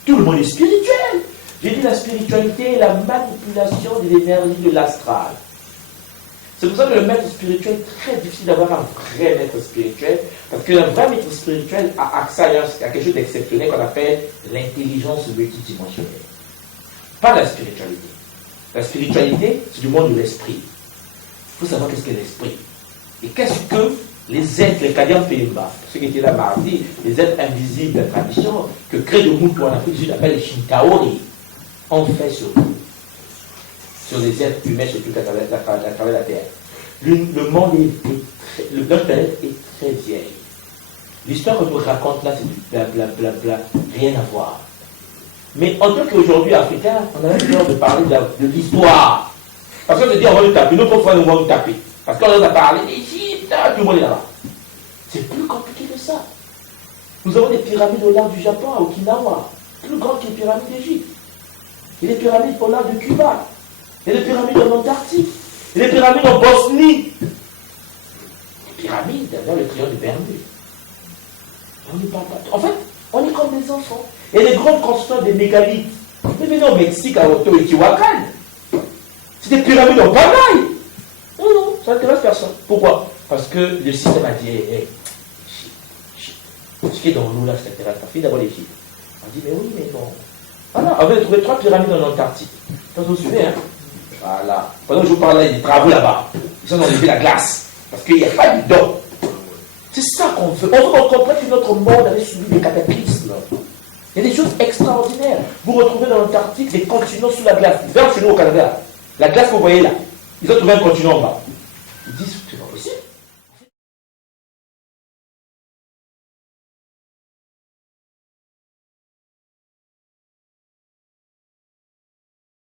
Tout le monde est spirituel. J'ai dit la spiritualité est la manipulation de l'énergie de l'astral. C'est pour ça que le maître spirituel est très difficile d'avoir un vrai maître spirituel, parce qu'un vrai maître spirituel a accès à quelque chose d'exceptionnel qu'on appelle l'intelligence multidimensionnelle. Pas la spiritualité. La spiritualité, c'est du monde de l'esprit. Il faut savoir qu'est-ce qu'est l'esprit. Et qu'est-ce que les êtres, les Kadian Pélimba, ceux qui étaient là mardi, les êtres invisibles de la tradition, que crée le monde en Afrique du Sud, appelle les Shinkaori, ont fait sur les êtres humains, surtout à travers la Terre. Le monde notre planète est très vieille. L'histoire qu'on nous raconte là, c'est du blablabla, rien à voir. Mais en tant qu'aujourd'hui africain, on a peur de parler de l'histoire. Parce qu'on se dit, on va nous taper, nous, pourquoi nous va nous taper? Parce qu'on a parlé d'Égypte, tout le monde est là-bas. C'est plus compliqué que ça. Nous avons des pyramides au large du Japon, à Okinawa, plus grandes que les pyramides d'Égypte. Il y a des pyramides au large de Cuba. Il y a des pyramides en Antarctique. Il y a des pyramides en Bosnie. Les pyramides dans le triangle de Bermude. On n'y parle pas. En fait, on est comme des enfants. Il y a des grandes constructions des mégalithes. Mais venez au Mexique, à Oteotihuacan. C'est des pyramides en pagaille. Non, non, ça n'intéresse personne. Pourquoi? Parce que le système a dit, hey, ce qui est dans l'eau là, ça n'intéresse pas. Fais d'abord l'Égypte. On dit, mais oui, mais non. Voilà, on avait trouvé 3 pyramides en Antarctique. Vous vous souvenez, hein? Voilà. Pendant que je vous parle là, il y a des travaux là-bas. Ils ont enlevé la glace. Parce qu'il n'y a pas d'eau. C'est ça qu'on veut. On veut qu'on comprenne que notre monde avait subi des cataclysmes. Il y a des choses extraordinaires. Vous retrouvez dans l'Antarctique des continents sous la glace. Vers chez nous au Canada, la glace que vous voyez là, ils ont trouvé un continent en bas. Ils disent, c'est pas possible.